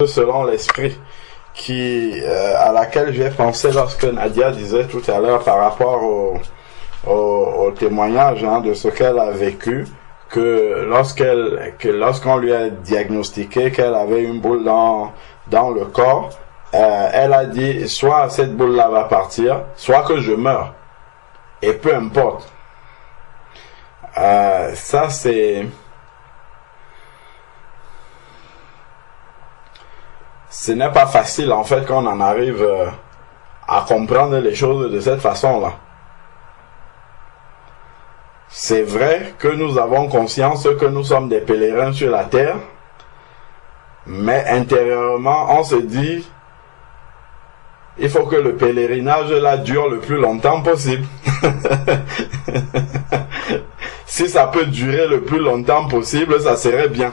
selon l'esprit à laquelle j'ai pensé lorsque Nadia disait tout à l'heure par rapport au témoignage de ce qu'elle a vécu, que lorsqu'on lui a diagnostiqué qu'elle avait une boule dans le corps, elle a dit soit cette boule-là va partir, soit que je meurs. Et peu importe. Ça ce n'est pas facile en fait qu'on en arrive à comprendre les choses de cette façon-là. C'est vrai que nous avons conscience que nous sommes des pèlerins sur la terre, mais intérieurement on se dit il faut que le pèlerinage là dure le plus longtemps possible. Si ça peut durer le plus longtemps possible, ça serait bien.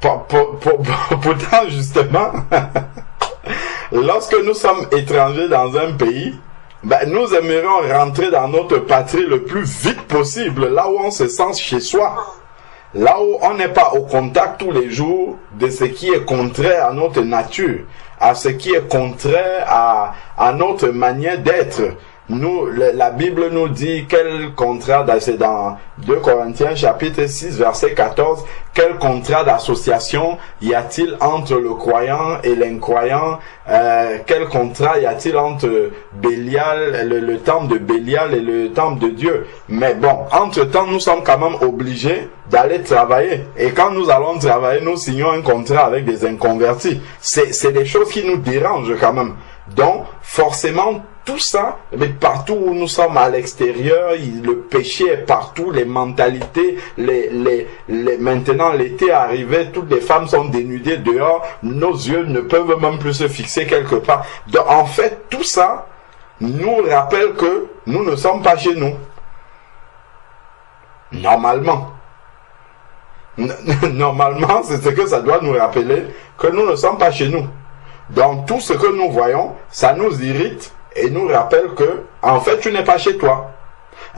Pourtant, justement, lorsque nous sommes étrangers dans un pays, nous aimerions rentrer dans notre patrie le plus vite possible, là où on se sent chez soi, là où on n'est pas au contact tous les jours de ce qui est contraire à notre nature, à ce qui est contraire à notre manière d'être. La Bible nous dit quel contrat, c'est dans 2 Corinthiens chapitre 6 verset 14, quel contrat d'association y a-t-il entre le croyant et l'incroyant? Quel contrat y a-t-il entre Bélial, le temple de Bélial et le temple de Dieu? Mais bon, entre-temps, nous sommes quand même obligés d'aller travailler. Et quand nous allons travailler, nous signons un contrat avec des inconvertis. C'est des choses qui nous dérangent quand même. Donc, forcément, tout ça, mais partout où nous sommes à l'extérieur, le péché est partout, les mentalités, maintenant l'été est arrivé, toutes les femmes sont dénudées dehors, nos yeux ne peuvent même plus se fixer quelque part. Donc, en fait, tout ça nous rappelle que nous ne sommes pas chez nous. Normalement. Normalement, c'est ce que ça doit nous rappeler, que nous ne sommes pas chez nous. Donc, tout ce que nous voyons, ça nous irrite et nous rappelle que, en fait, tu n'es pas chez toi.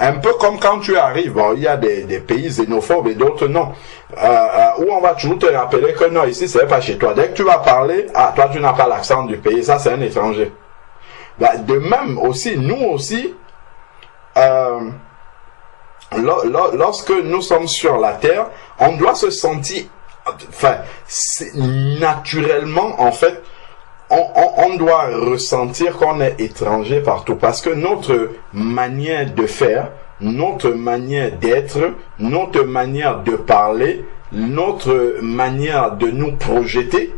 Un peu comme quand tu arrives, bon, il y a des pays xénophobes et d'autres non, où on va toujours te rappeler que non, ici, c'est pas chez toi. Dès que tu vas parler, toi, tu n'as pas l'accent du pays, ça, c'est un étranger. De même aussi, nous aussi, lorsque nous sommes sur la terre, on doit se sentir, naturellement, en fait, on doit ressentir qu'on est étranger partout parce que notre manière de faire, notre manière d'être, notre manière de parler, notre manière de nous projeter,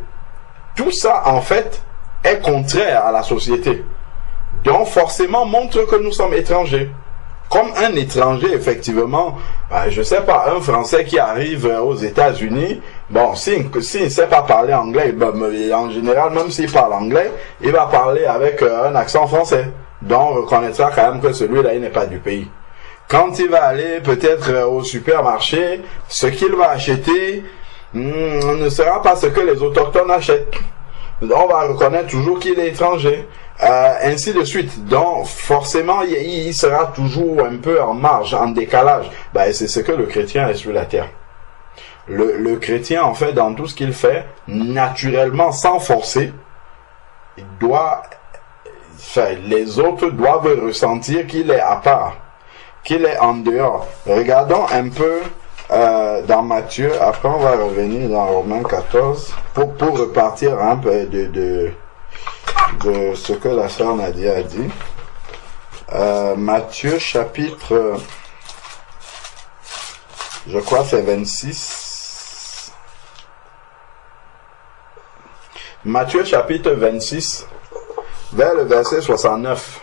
tout ça en fait est contraire à la société. Donc forcément montre que nous sommes étrangers. Comme un étranger, effectivement, je sais pas, un Français qui arrive aux États-Unis, bon, s'il ne sait pas parler anglais, en général, même s'il parle anglais, il va parler avec un accent français. Donc, on reconnaîtra quand même que celui-là, il n'est pas du pays. Quand il va aller peut-être au supermarché, ce qu'il va acheter ne sera pas ce que les autochtones achètent. On va reconnaître toujours qu'il est étranger. Ainsi de suite. Donc forcément il sera toujours un peu en marge, en décalage. C'est ce que le chrétien est sur la terre. Le chrétien en fait dans tout ce qu'il fait, naturellement sans forcer, les autres doivent ressentir qu'il est à part, qu'il est en dehors. Regardons un peu dans Matthieu, après on va revenir dans Romains 14 pour repartir un peu de ce que la sœur Nadia a dit. Matthieu chapitre, je crois c'est 26. Matthieu chapitre 26, vers le verset 69.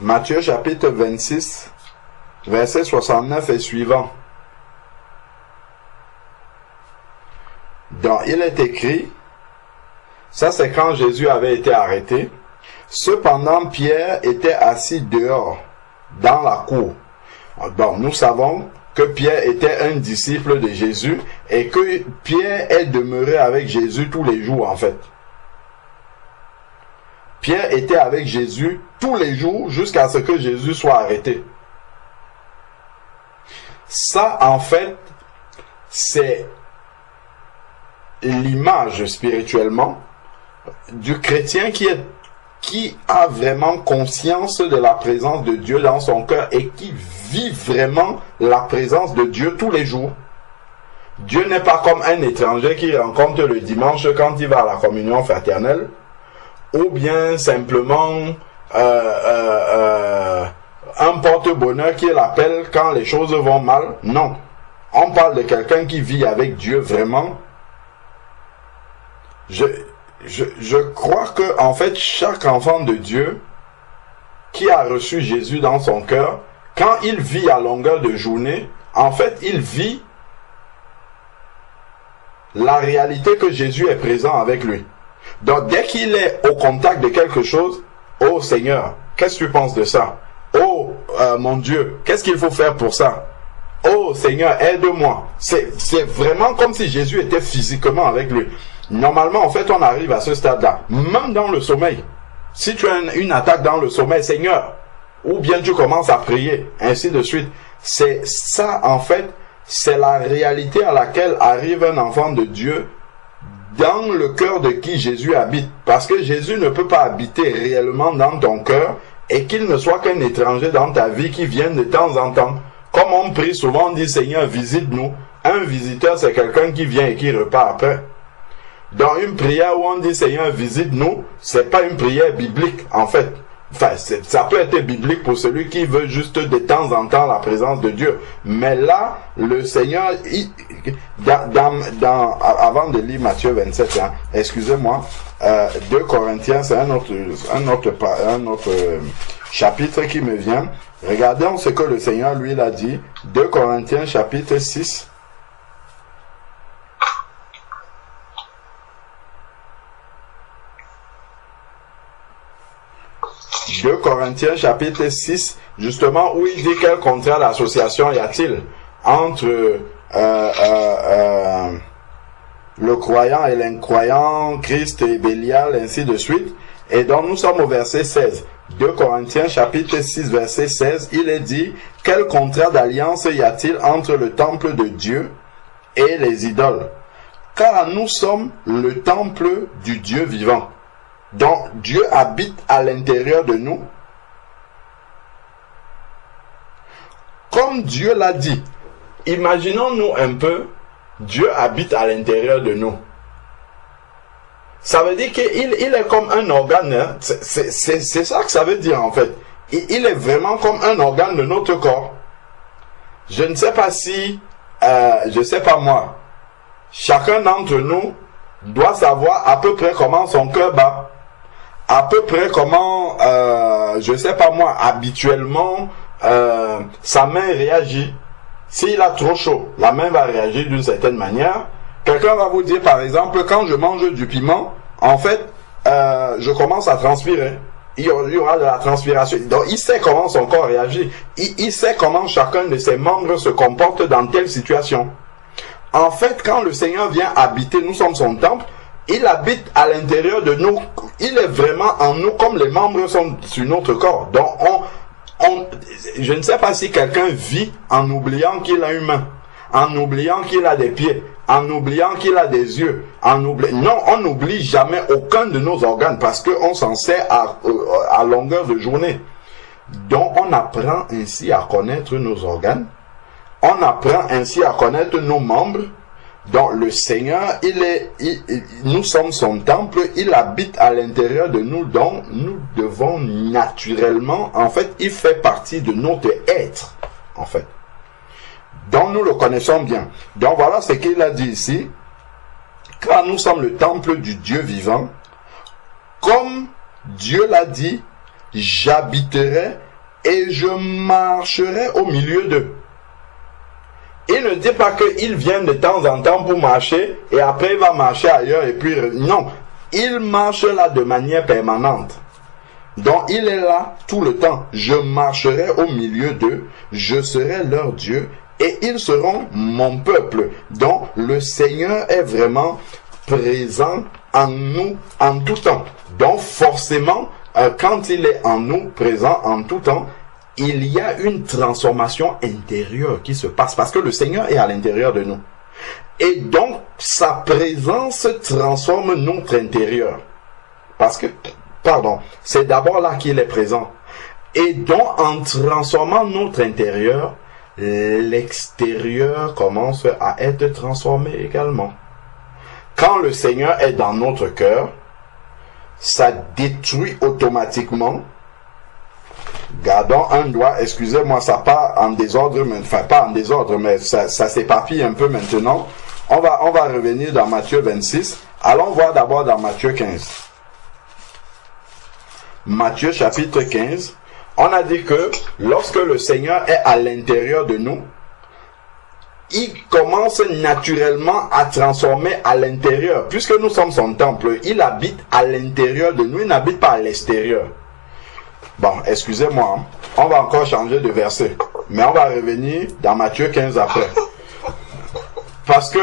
Matthieu chapitre 26, verset 69 et suivant. Donc, il est écrit, ça c'est quand Jésus avait été arrêté. Cependant, Pierre était assis dehors, dans la cour. Bon, nous savons que Pierre était un disciple de Jésus et que Pierre est demeuré avec Jésus tous les jours en fait. Pierre était avec Jésus tous les jours jusqu'à ce que Jésus soit arrêté. Ça, en fait, c'est l'image spirituellement du chrétien qui a vraiment conscience de la présence de Dieu dans son cœur et qui vit vraiment la présence de Dieu tous les jours. Dieu n'est pas comme un étranger qui rencontre le dimanche quand il va à la communion fraternelle, ou bien simplement un porte-bonheur qui l'appelle quand les choses vont mal. Non, on parle de quelqu'un qui vit avec Dieu vraiment. Je crois que en fait chaque enfant de Dieu qui a reçu Jésus dans son cœur, quand il vit à longueur de journée, en fait il vit la réalité que Jésus est présent avec lui. Donc dès qu'il est au contact de quelque chose, oh Seigneur, qu'est-ce que tu penses de ça? Oh mon Dieu, qu'est-ce qu'il faut faire pour ça? Oh Seigneur, aide-moi. C'est vraiment comme si Jésus était physiquement avec lui. Normalement, en fait, on arrive à ce stade-là. Même dans le sommeil. Si tu as une attaque dans le sommeil, Seigneur, ou bien tu commences à prier, ainsi de suite. C'est ça, en fait, c'est la réalité à laquelle arrive un enfant de Dieu dans le cœur de qui Jésus habite. Parce que Jésus ne peut pas habiter réellement dans ton cœur et qu'il ne soit qu'un étranger dans ta vie qui vienne de temps en temps. Comme on prie souvent, on dit Seigneur, visite-nous. Un visiteur, c'est quelqu'un qui vient et qui repart après. Dans une prière où on dit Seigneur, visite-nous, c'est pas une prière biblique, en fait. Enfin, ça peut être biblique pour celui qui veut juste de temps en temps la présence de Dieu. Mais là, le Seigneur, avant de lire Matthieu 27, hein, excusez-moi, 2 Corinthiens, c'est un autre chapitre qui me vient. Regardons ce que le Seigneur lui l'a dit. 2 Corinthiens chapitre 6. 2 Corinthiens chapitre 6, justement, où il dit quel contraire d'association y a-t-il entre le croyant et l'incroyant, Christ et Bélial, ainsi de suite. Et donc nous sommes au verset 16. 2 Corinthiens chapitre 6, verset 16, il est dit, quel contraire d'alliance y a-t-il entre le temple de Dieu et les idoles? Car nous sommes le temple du Dieu vivant. Donc, Dieu habite à l'intérieur de nous. Comme Dieu l'a dit, imaginons-nous un peu, Dieu habite à l'intérieur de nous. Ça veut dire qu'il est comme un organe, hein? C'est ça que ça veut dire en fait. Il est vraiment comme un organe de notre corps. Je ne sais pas si, je ne sais pas moi, chacun d'entre nous doit savoir à peu près comment son cœur bat. À peu près comment, je sais pas moi, habituellement, sa main réagit. S'il a trop chaud, la main va réagir d'une certaine manière. Quelqu'un va vous dire, par exemple, quand je mange du piment, en fait, je commence à transpirer. Il y aura de la transpiration. Donc, il sait comment son corps réagit. Il sait comment chacun de ses membres se comporte dans telle situation. En fait, quand le Seigneur vient habiter, nous sommes son temple, il habite à l'intérieur de nous. Il est vraiment en nous comme les membres sont sur notre corps. Donc, je ne sais pas si quelqu'un vit en oubliant qu'il a une main, en oubliant qu'il a des pieds, en oubliant qu'il a des yeux. Non, on n'oublie jamais aucun de nos organes parce qu'on s'en sert à longueur de journée. Donc, on apprend ainsi à connaître nos organes. On apprend ainsi à connaître nos membres. Donc le Seigneur, nous sommes son temple, il habite à l'intérieur de nous, donc nous devons naturellement, en fait, il fait partie de notre être, en fait. Donc nous le connaissons bien. Donc voilà ce qu'il a dit ici, car nous sommes le temple du Dieu vivant, comme Dieu l'a dit, j'habiterai et je marcherai au milieu d'eux. Il ne dit pas qu'il vient de temps en temps pour marcher et après il va marcher ailleurs et puis... Non, il marche là de manière permanente. Donc il est là tout le temps. Je marcherai au milieu d'eux, je serai leur Dieu et ils seront mon peuple. Donc le Seigneur est vraiment présent en nous en tout temps. Donc forcément, quand il est en nous, présent en tout temps, il y a une transformation intérieure qui se passe parce que le Seigneur est à l'intérieur de nous. Et donc, sa présence transforme notre intérieur. Parce que, c'est d'abord là qu'il est présent. Et donc, en transformant notre intérieur, l'extérieur commence à être transformé également. Quand le Seigneur est dans notre cœur, ça détruit automatiquement. Gardons un doigt, excusez-moi, ça part en désordre, mais, enfin pas en désordre, mais ça s'éparpille un peu maintenant. On va revenir dans Matthieu 26. Allons voir d'abord dans Matthieu 15. Matthieu chapitre 15. On a dit que lorsque le Seigneur est à l'intérieur de nous, il commence naturellement à transformer à l'intérieur. Puisque nous sommes son temple, il habite à l'intérieur de nous, il n'habite pas à l'extérieur. Bon, excusez-moi, on va encore changer de verset. Mais on va revenir dans Matthieu 15 après. Parce que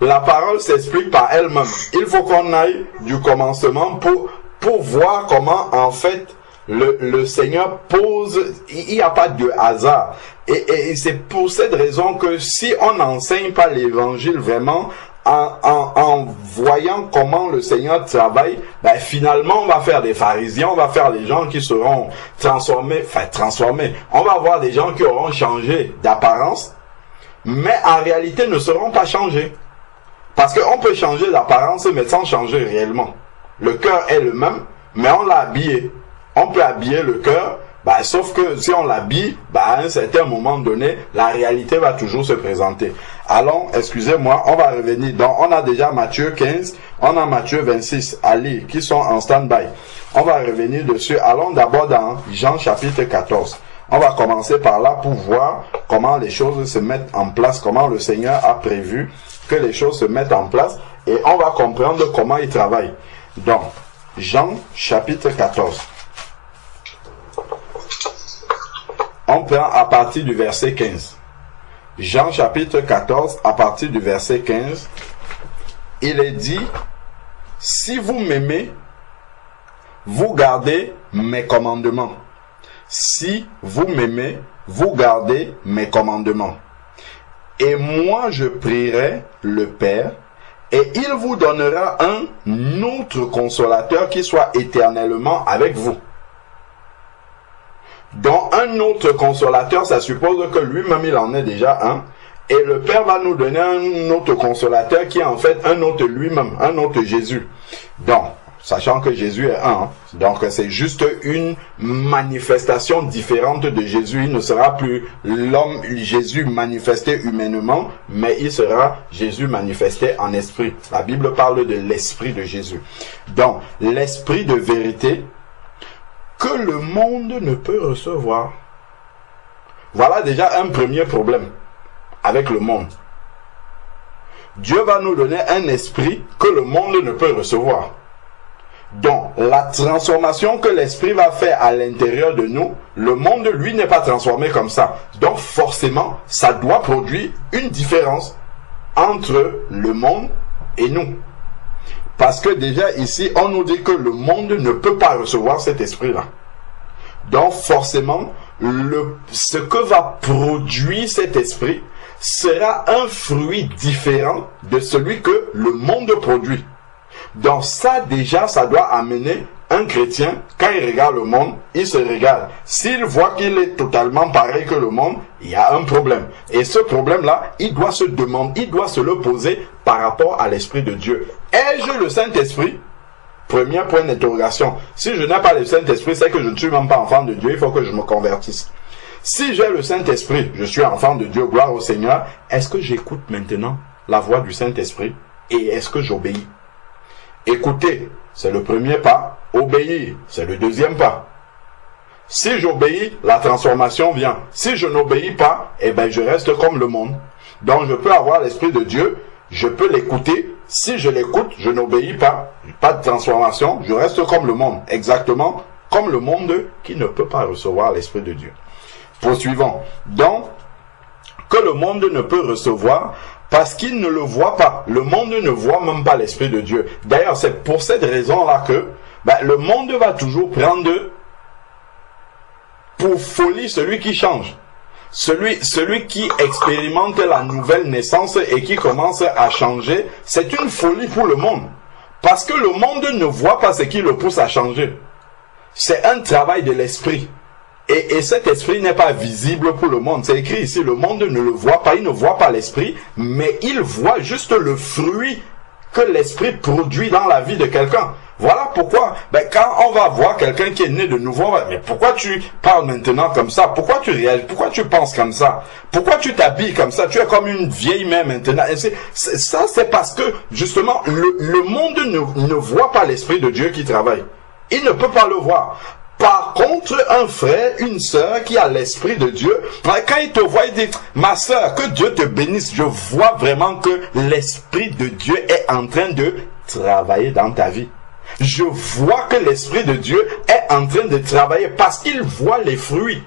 la parole s'explique par elle-même. Il faut qu'on aille du commencement pour voir comment, en fait, le Seigneur pose. Il n'y a pas de hasard. Et c'est pour cette raison que si on n'enseigne pas l'évangile vraiment, en voyant comment le Seigneur travaille, ben finalement on va faire des pharisiens, on va faire des gens qui seront transformés. On va avoir des gens qui auront changé d'apparence, mais en réalité ne seront pas changés. Parce qu'on peut changer d'apparence mais sans changer réellement. Le cœur est le même, mais on l'a habillé. On peut habiller le cœur, sauf que si on l'habille, à un certain moment donné, la réalité va toujours se présenter. Allons, excusez-moi, on va revenir. Donc, on a déjà Matthieu 15, on a Matthieu 26 à lire, qui sont en stand-by. On va revenir dessus. Allons d'abord dans Jean chapitre 14. On va commencer par là pour voir comment les choses se mettent en place, comment le Seigneur a prévu que les choses se mettent en place, et on va comprendre comment il travaille. Donc, Jean chapitre 14. On prend à partir du verset 15. Jean chapitre 14, à partir du verset 15, il est dit, « Si vous m'aimez, vous gardez mes commandements. Si vous m'aimez, vous gardez mes commandements. Et moi je prierai le Père, et il vous donnera un autre consolateur qui soit éternellement avec vous. » Donc un autre consolateur, ça suppose que lui-même il en est déjà un. Et le Père va nous donner un autre consolateur qui est en fait un autre lui-même, un autre Jésus. Donc, sachant que Jésus est un, donc c'est juste une manifestation différente de Jésus. Il ne sera plus l'homme Jésus manifesté humainement, mais il sera Jésus manifesté en esprit. La Bible parle de l'esprit de Jésus. Donc, l'esprit de vérité que le monde ne peut recevoir. Voilà déjà un premier problème avec le monde. Dieu va nous donner un esprit que le monde ne peut recevoir. Donc, la transformation que l'esprit va faire à l'intérieur de nous, le monde, lui, n'est pas transformé comme ça. Donc, forcément, ça doit produire une différence entre le monde et nous. Parce que déjà ici, on nous dit que le monde ne peut pas recevoir cet esprit-là. Donc forcément, ce que va produire cet esprit sera un fruit différent de celui que le monde produit. Donc ça déjà, ça doit amener un chrétien, quand il regarde le monde, il se regarde. S'il voit qu'il est totalement pareil que le monde, il y a un problème. Et ce problème-là, il doit se demander, il doit se le poser par rapport à l'Esprit de Dieu. Ai-je le Saint-Esprit? Premier point d'interrogation. Si je n'ai pas le Saint-Esprit, c'est que je ne suis même pas enfant de Dieu, il faut que je me convertisse. Si j'ai le Saint-Esprit, je suis enfant de Dieu, gloire au Seigneur, est-ce que j'écoute maintenant la voix du Saint-Esprit et est-ce que j'obéis? Écouter, c'est le premier pas. Obéir, c'est le deuxième pas. Si j'obéis, la transformation vient. Si je n'obéis pas, je reste comme le monde. Donc je peux avoir l'Esprit de Dieu, je peux l'écouter. Si je l'écoute, je n'obéis pas. Pas de transformation, je reste comme le monde. Exactement comme le monde qui ne peut pas recevoir l'Esprit de Dieu. Poursuivons. Donc, que le monde ne peut recevoir parce qu'il ne le voit pas. Le monde ne voit même pas l'Esprit de Dieu. D'ailleurs, c'est pour cette raison-là que le monde va toujours prendre pour folie celui qui change. Celui qui expérimente la nouvelle naissance et qui commence à changer, c'est une folie pour le monde. Parce que le monde ne voit pas ce qui le pousse à changer. C'est un travail de l'esprit. Et cet esprit n'est pas visible pour le monde. C'est écrit ici, le monde ne le voit pas, il ne voit pas l'esprit, mais il voit juste le fruit que l'esprit produit dans la vie de quelqu'un. Voilà pourquoi, quand on va voir quelqu'un qui est né de nouveau, on va, mais pourquoi tu parles maintenant comme ça? Pourquoi tu réagis? Pourquoi tu penses comme ça? Pourquoi tu t'habilles comme ça? Tu es comme une vieille mère maintenant. Et ça, c'est parce que, justement, le monde ne voit pas l'esprit de Dieu qui travaille. Il ne peut pas le voir. Par contre, un frère, une sœur qui a l'esprit de Dieu, quand il te voit, il dit, ma sœur, que Dieu te bénisse. Je vois vraiment que l'esprit de Dieu est en train de travailler dans ta vie. Je vois que l'esprit de Dieu est en train de travailler parce qu'il voit les fruits.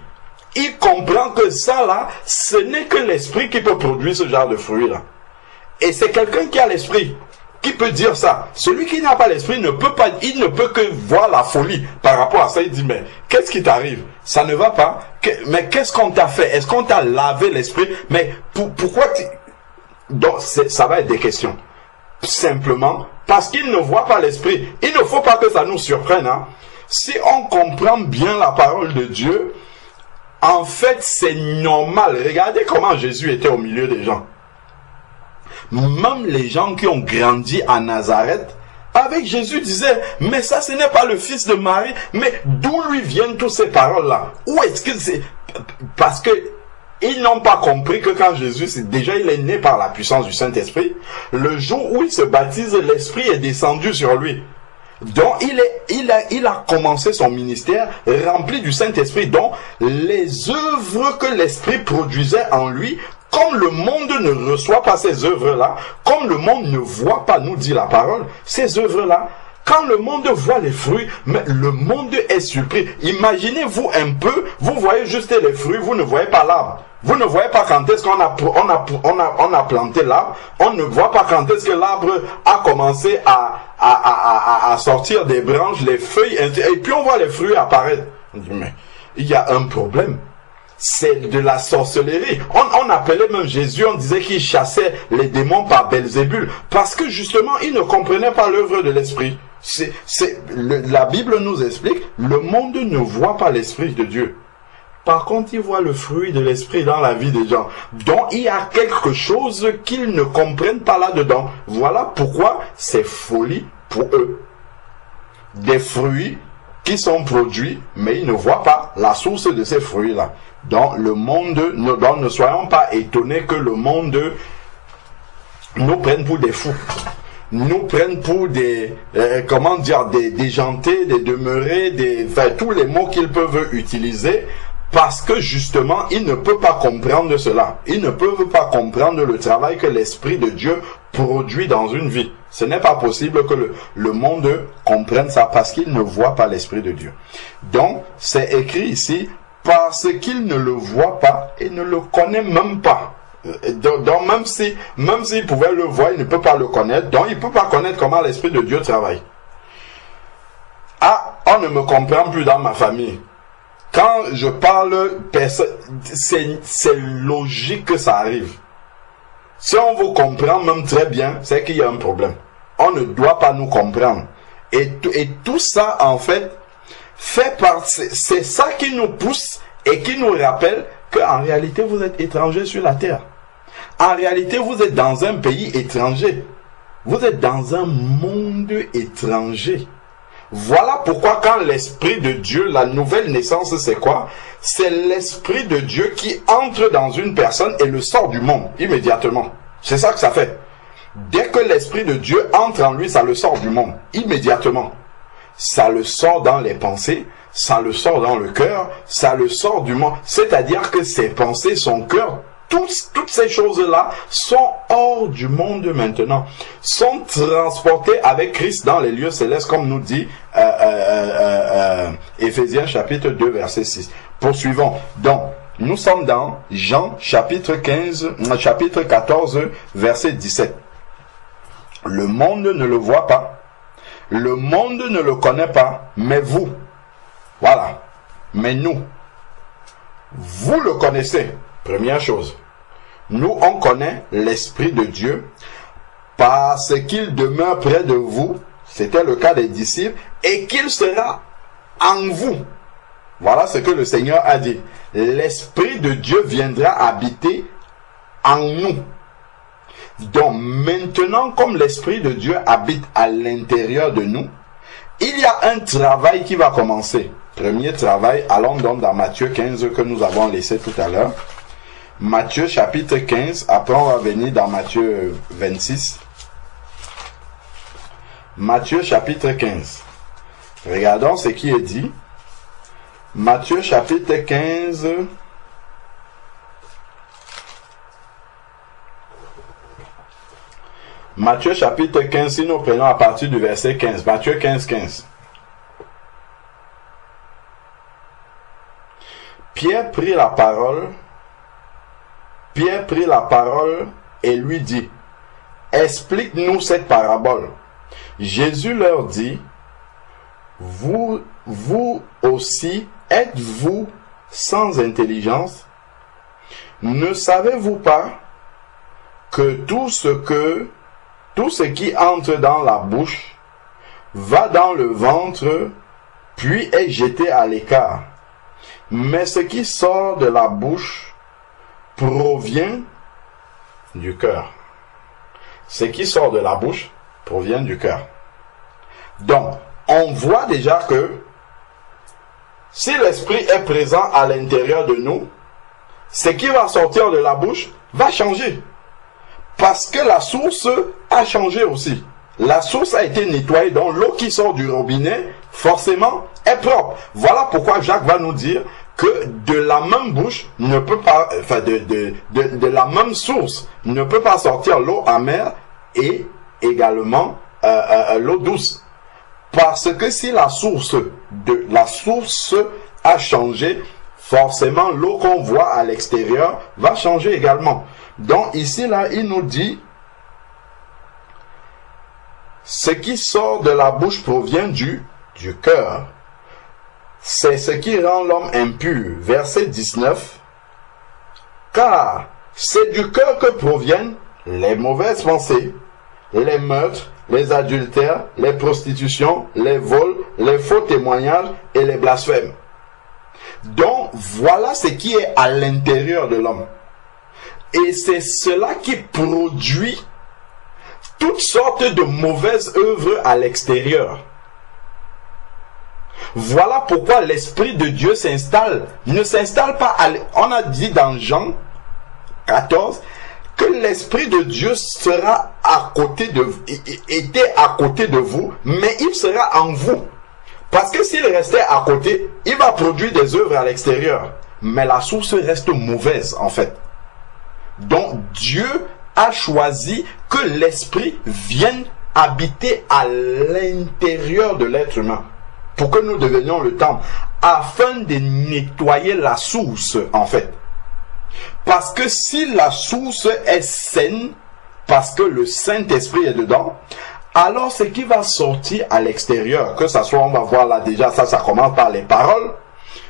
Il comprend que ça là, ce n'est que l'esprit qui peut produire ce genre de fruits là. Et c'est quelqu'un qui a l'esprit qui peut dire ça. Celui qui n'a pas l'esprit ne peut pas, il ne peut que voir la folie par rapport à ça. Il dit, mais qu'est-ce qui t'arrive? Ça ne va pas? Mais qu'est-ce qu'on t'a fait? Est-ce qu'on t'a lavé l'esprit? Mais pourquoi Donc, ça va être des questions. Simplement, parce qu'il ne voit pas l'esprit. Il ne faut pas que ça nous surprenne. Hein. Si on comprend bien la parole de Dieu, en fait, c'est normal. Regardez comment Jésus était au milieu des gens. Même les gens qui ont grandi à Nazareth, avec Jésus disaient, mais ça ce n'est pas le fils de Marie, mais d'où lui viennent toutes ces paroles-là? Où est-ce que c'est? Parce que ils n'ont pas compris que quand Jésus, déjà il est né par la puissance du Saint-Esprit, le jour où il se baptise, l'Esprit est descendu sur lui. Donc il a commencé son ministère rempli du Saint-Esprit, dont les œuvres que l'Esprit produisait en lui, comme le monde ne reçoit pas ces œuvres-là, comme le monde ne voit pas, nous dit la parole, ces œuvres-là, quand le monde voit les fruits, mais le monde est surpris. Imaginez-vous un peu, vous voyez juste les fruits, vous ne voyez pas l'arbre. Vous ne voyez pas quand est-ce qu'on a planté l'arbre, on ne voit pas quand est-ce que l'arbre a commencé à sortir des branches, les feuilles, et puis on voit les fruits apparaître. On dit, mais il y a un problème. C'est de la sorcellerie. On appelait même Jésus, on disait qu'il chassait les démons par Belzébul, parce que justement, il ne comprenait pas l'œuvre de l'esprit. La Bible nous explique, le monde ne voit pas l'esprit de Dieu. Par contre, il voit le fruit de l'esprit dans la vie des gens. Donc, il y a quelque chose qu'ils ne comprennent pas là-dedans. Voilà pourquoi c'est folie pour eux. Des fruits qui sont produits, mais ils ne voient pas la source de ces fruits-là. Donc, ne soyons pas étonnés que le monde nous prenne pour des fous. Nous prennent pour des, des déjantés, des demeurés, tous les mots qu'ils peuvent utiliser, parce que justement, ils ne peuvent pas comprendre cela. Ils ne peuvent pas comprendre le travail que l'Esprit de Dieu produit dans une vie. Ce n'est pas possible que le monde comprenne ça, parce qu'il ne voit pas l'Esprit de Dieu. Donc, c'est écrit ici, parce qu'il ne le voit pas et ne le connaît même pas. Donc même s'il pouvait le voir, il ne peut pas le connaître. Donc il ne peut pas connaître comment l'Esprit de Dieu travaille. Ah, on ne me comprend plus dans ma famille. Quand je parle, c'est logique que ça arrive. Si on vous comprend même très bien, c'est qu'il y a un problème. On ne doit pas nous comprendre. Et tout ça, en fait c'est ça qui nous pousse et qui nous rappelle qu'en réalité, vous êtes étrangers sur la terre. En réalité, vous êtes dans un pays étranger. Vous êtes dans un monde étranger. Voilà pourquoi quand l'Esprit de Dieu, la nouvelle naissance, c'est quoi? C'est l'Esprit de Dieu qui entre dans une personne et le sort du monde immédiatement. C'est ça que ça fait. Dès que l'Esprit de Dieu entre en lui, ça le sort du monde immédiatement. Ça le sort dans les pensées, ça le sort dans le cœur, ça le sort du monde. C'est-à-dire que ses pensées, son cœur, toutes ces choses-là sont hors du monde maintenant, sont transportées avec Christ dans les lieux célestes, comme nous dit Éphésiens chapitre 2, verset 6. Poursuivons. Donc, nous sommes dans Jean chapitre 14, verset 17. Le monde ne le voit pas. Le monde ne le connaît pas, mais vous, voilà, mais nous, Vous le connaissez. Première chose. Nous, on connaît l'Esprit de Dieu parce qu'il demeure près de vous. C'était le cas des disciples. Et qu'il sera en vous. Voilà ce que le Seigneur a dit. L'Esprit de Dieu viendra habiter en nous. Donc maintenant, comme l'Esprit de Dieu habite à l'intérieur de nous, il y a un travail qui va commencer. Premier travail, allons donc dans Matthieu 15 que nous avons laissé tout à l'heure. Matthieu chapitre 15, après on va venir dans Matthieu 26. Matthieu chapitre 15. Regardons ce qui est dit. Matthieu chapitre 15. Matthieu chapitre 15, si nous prenons à partir du verset 15. Matthieu 15, 15. Pierre prit la parole et lui dit, explique-nous cette parabole. Jésus leur dit, vous aussi êtes-vous sans intelligence? Ne savez-vous pas que tout ce qui entre dans la bouche va dans le ventre, puis est jeté à l'écart? Mais ce qui sort de la bouche provient du cœur. Ce qui sort de la bouche provient du cœur. Donc, on voit déjà que si l'Esprit est présent à l'intérieur de nous, ce qui va sortir de la bouche va changer. Parce que la source a changé aussi. La source a été nettoyée, donc l'eau qui sort du robinet, forcément, est propre. Voilà pourquoi Jacques va nous dire que de la même bouche ne peut pas, de la même source ne peut pas sortir l'eau amère et également l'eau douce. Parce que si la source a changé, forcément l'eau qu'on voit à l'extérieur va changer également. Donc ici là, il nous dit, ce qui sort de la bouche provient du cœur. C'est ce qui rend l'homme impur. Verset 19. Car c'est du cœur que proviennent les mauvaises pensées, les meurtres, les adultères, les prostitutions, les vols, les faux témoignages et les blasphèmes. Donc voilà ce qui est à l'intérieur de l'homme. Et c'est cela qui produit toutes sortes de mauvaises œuvres à l'extérieur. Voilà pourquoi l'Esprit de Dieu ne s'installe pas. On a dit dans Jean 14 que l'Esprit de Dieu sera était à côté de vous, mais il sera en vous. Parce que s'il restait à côté, il va produire des œuvres à l'extérieur. Mais la source reste mauvaise en fait. Donc Dieu a choisi que l'Esprit vienne habiter à l'intérieur de l'être humain. Pour que nous devenions le temple, afin de nettoyer la source, en fait. Parce que si la source est saine, parce que le Saint-Esprit est dedans, alors ce qui va sortir à l'extérieur, que ça soit, on va voir là déjà, ça commence par les paroles.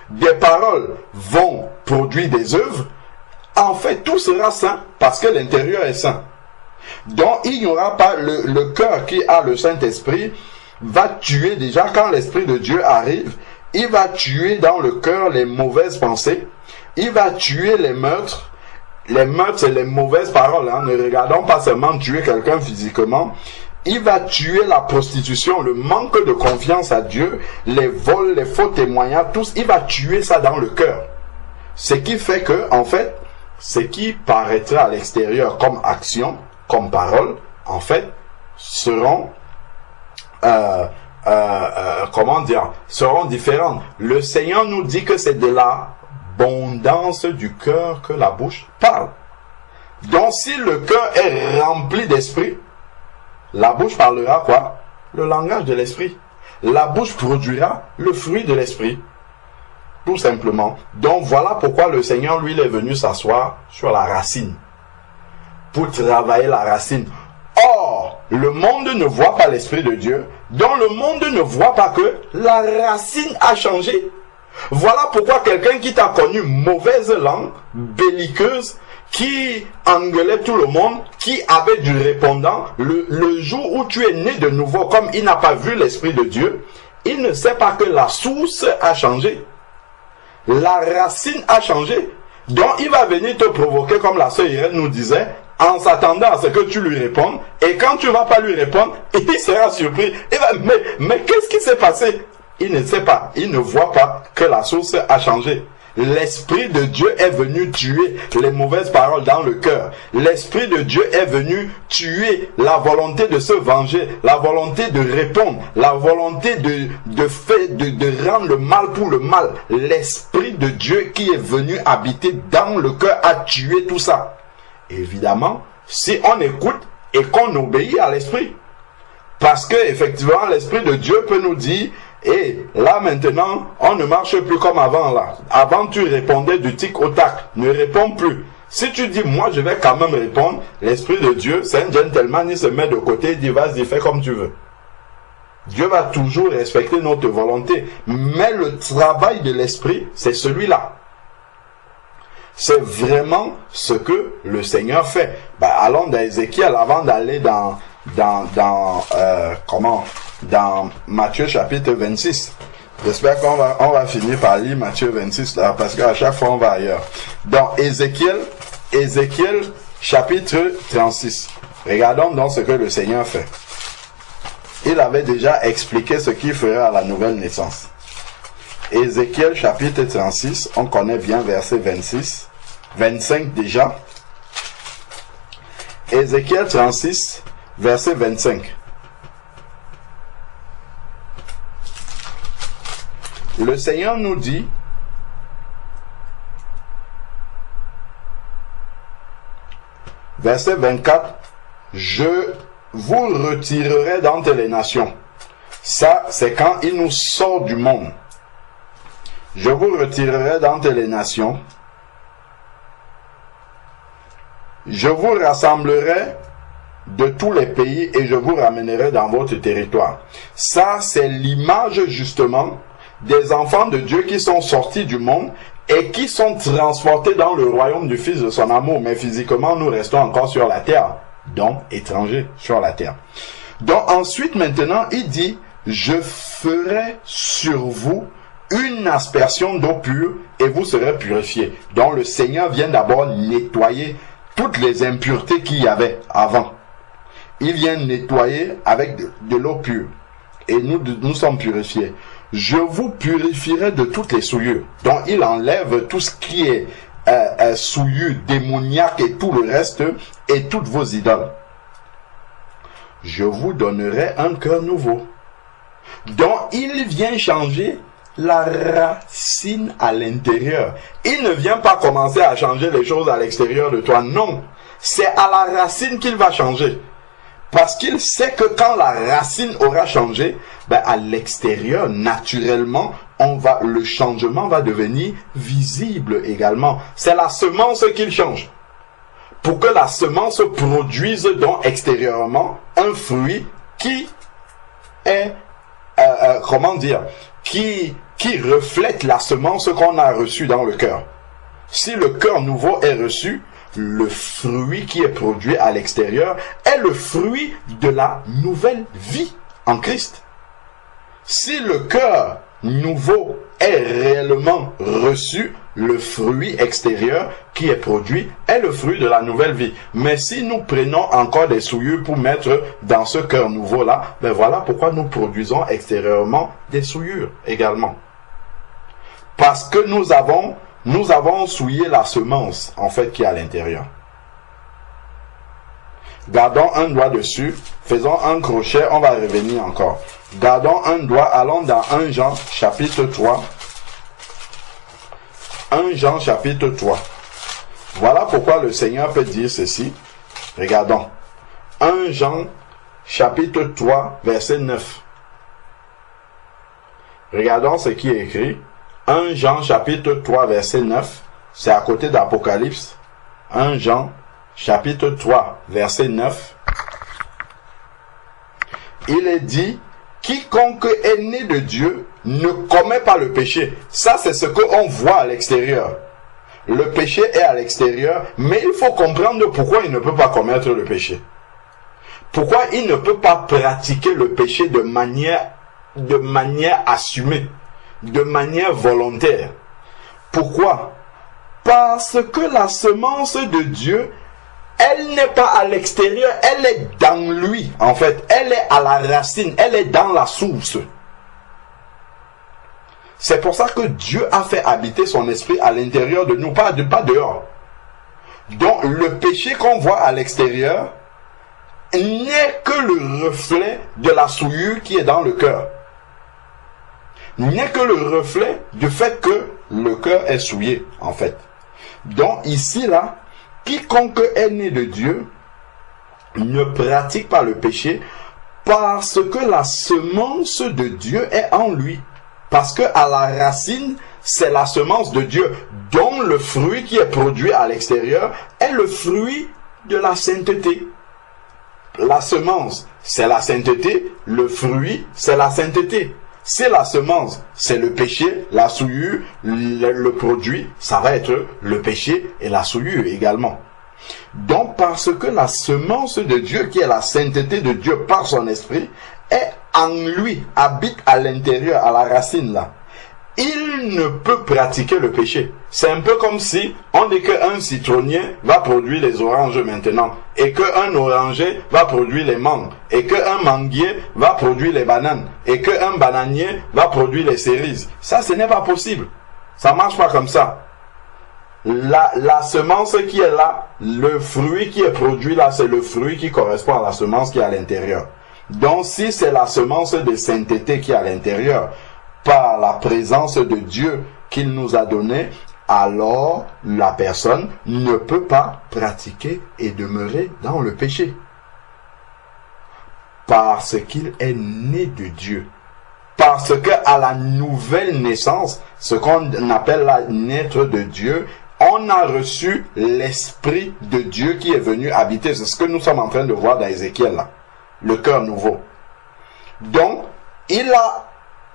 Des paroles vont produire des œuvres. En fait, tout sera sain, parce que l'intérieur est sain. Donc, il n'y aura pas le cœur qui a le Saint-Esprit, va tuer déjà, quand l'Esprit de Dieu arrive, il va tuer dans le cœur les mauvaises pensées, il va tuer les meurtres, c'est les mauvaises paroles, hein. Ne regardons pas seulement tuer quelqu'un physiquement, il va tuer la prostitution, le manque de confiance à Dieu, les vols, les faux témoignages, tous, il va tuer ça dans le cœur. Ce qui fait que, en fait, ce qui paraîtra à l'extérieur comme action, comme parole, en fait, seront seront différentes. Le Seigneur nous dit que c'est de l'abondance du cœur que la bouche parle. Donc si le cœur est rempli d'esprit, la bouche parlera quoi? Le langage de l'esprit. La bouche produira le fruit de l'esprit. Tout simplement. Donc voilà pourquoi le Seigneur, lui, il est venu s'asseoir sur la racine. Pour travailler la racine. Or, le monde ne voit pas l'Esprit de Dieu, donc le monde ne voit pas que la racine a changé. Voilà pourquoi quelqu'un qui t'a connu mauvaise langue, belliqueuse, qui engueulait tout le monde, qui avait du répondant, le jour où tu es né de nouveau, comme il n'a pas vu l'Esprit de Dieu, il ne sait pas que la source a changé. La racine a changé. Donc il va venir te provoquer, comme la sœur Irène nous disait, en s'attendant à ce que tu lui répondes. Et quand tu ne vas pas lui répondre, il sera surpris. Il va, mais qu'est-ce qui s'est passé? Il ne sait pas, il ne voit pas que la source a changé. L'Esprit de Dieu est venu tuer les mauvaises paroles dans le cœur. L'Esprit de Dieu est venu tuer la volonté de se venger, la volonté de répondre, la volonté de rendre le mal pour le mal. L'Esprit de Dieu qui est venu habiter dans le cœur a tué tout ça. Évidemment, si on écoute et qu'on obéit à l'Esprit. Parce que effectivement, l'Esprit de Dieu peut nous dire: et là maintenant, on ne marche plus comme avant là. Avant tu répondais du tic au tac, ne réponds plus. Si tu dis moi je vais quand même répondre, l'Esprit de Dieu, c'est un gentleman, il se met de côté, il dit vas-y, fais comme tu veux. Dieu va toujours respecter notre volonté. Mais le travail de l'Esprit, c'est celui-là. C'est vraiment ce que le Seigneur fait. Allons dans Ézéchiel avant d'aller dans Matthieu chapitre 26. J'espère qu'on va finir par lire Matthieu 26 là, parce qu'à chaque fois on va ailleurs. Dans Ézéchiel chapitre 36. Regardons donc ce que le Seigneur fait. Il avait déjà expliqué ce qu'il ferait à la nouvelle naissance. Ézéchiel chapitre 36, on connaît bien verset 26, 25 déjà. Ézéchiel 36, verset 25. Le Seigneur nous dit, verset 24, je vous retirerai d'entre les nations. Ça, c'est quand il nous sort du monde. Je vous retirerai d'entre les nations. Je vous rassemblerai de tous les pays et je vous ramènerai dans votre territoire. Ça, c'est l'image justement des enfants de Dieu qui sont sortis du monde et qui sont transportés dans le royaume du Fils de son amour. Mais physiquement, nous restons encore sur la terre, donc étrangers sur la terre. Donc ensuite, maintenant, il dit, je ferai sur vous une aspersion d'eau pure et vous serez purifiés. Donc le Seigneur vient d'abord nettoyer toutes les impuretés qu'il y avait avant. Il vient nettoyer avec de l'eau pure. Et nous sommes purifiés. Je vous purifierai de toutes les souillures. Donc il enlève tout ce qui est souillure, démoniaque et tout le reste, et toutes vos idoles. Je vous donnerai un cœur nouveau. Donc il vient changer la racine à l'intérieur. Il ne vient pas commencer à changer les choses à l'extérieur de toi. Non, c'est à la racine qu'il va changer. Parce qu'il sait que quand la racine aura changé, à l'extérieur, naturellement, le changement va devenir visible également. C'est la semence qu'il change. Pour que la semence produise donc extérieurement un fruit qui est, qui reflète la semence qu'on a reçue dans le cœur. Si le cœur nouveau est reçu, le fruit qui est produit à l'extérieur est le fruit de la nouvelle vie en Christ. Si le cœur nouveau est réellement reçu, le fruit extérieur qui est produit est le fruit de la nouvelle vie. Mais si nous prenons encore des souillures pour mettre dans ce cœur nouveau-là, voilà pourquoi nous produisons extérieurement des souillures également. Parce que nous avons souillé la semence, en fait, qui est à l'intérieur. Gardons un doigt dessus, faisons un crochet, on va revenir encore. Gardons un doigt, allons dans 1 Jean, chapitre 3. 1 Jean, chapitre 3. Voilà pourquoi le Seigneur peut dire ceci. Regardons. 1 Jean, chapitre 3, verset 9. Regardons ce qui est écrit. 1 Jean chapitre 3 verset 9, c'est à côté d'Apocalypse. 1 Jean chapitre 3 verset 9. Il est dit, quiconque est né de Dieu ne commet pas le péché. Ça, c'est ce qu'on voit à l'extérieur. Le péché est à l'extérieur, mais il faut comprendre pourquoi il ne peut pas commettre le péché. Pourquoi il ne peut pas pratiquer le péché de manière assumée, de manière volontaire. Pourquoi? Parce que la semence de Dieu, elle n'est pas à l'extérieur, elle est dans lui, en fait. Elle est à la racine, elle est dans la source. C'est pour ça que Dieu a fait habiter son esprit à l'intérieur de nous, pas dehors. Donc le péché qu'on voit à l'extérieur n'est que le reflet de la souillure qui est dans le cœur. N'est que le reflet du fait que le cœur est souillé, en fait. Donc ici, là, quiconque est né de Dieu ne pratique pas le péché parce que la semence de Dieu est en lui. Parce que à la racine, c'est la semence de Dieu, dont le fruit qui est produit à l'extérieur est le fruit de la sainteté. La semence, c'est la sainteté, le fruit, c'est la sainteté. Si la semence, c'est le péché, la souillure, le produit, ça va être le péché et la souillure également. Donc, parce que la semence de Dieu, qui est la sainteté de Dieu par son esprit, est en lui, habite à l'intérieur, à la racine là, il ne peut pratiquer le péché. C'est un peu comme si on dit qu'un citronnier va produire les oranges maintenant, et qu'un oranger va produire les mangues, et qu'un manguier va produire les bananes, et qu'un bananier va produire les cerises. Ça, ce n'est pas possible. Ça ne marche pas comme ça. La semence qui est là, le fruit qui est produit là, c'est le fruit qui correspond à la semence qui est à l'intérieur. Donc, si c'est la semence de sainteté qui est à l'intérieur, par la présence de Dieu qu'il nous a donnée, alors la personne ne peut pas pratiquer et demeurer dans le péché. Parce qu'il est né de Dieu. Parce que à la nouvelle naissance, ce qu'on appelle la naître de Dieu, on a reçu l'Esprit de Dieu qui est venu habiter. C'est ce que nous sommes en train de voir dans Ézéchiel là. Le cœur nouveau. Donc,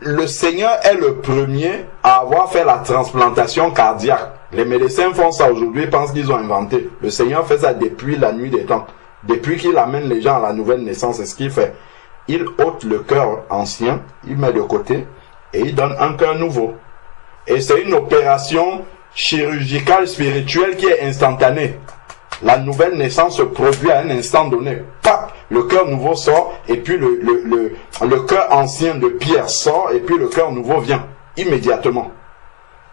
le Seigneur est le premier à avoir fait la transplantation cardiaque. Les médecins font ça aujourd'hui, ils pensent qu'ils ont inventé. Le Seigneur fait ça depuis la nuit des temps. Depuis qu'il amène les gens à la nouvelle naissance, c'est ce qu'il fait. Il ôte le cœur ancien, il met de côté et il donne un cœur nouveau. Et c'est une opération chirurgicale spirituelle qui est instantanée. La nouvelle naissance se produit à un instant donné. Pap, le cœur nouveau sort et puis le cœur ancien de Pierre sort et puis le cœur nouveau vient immédiatement.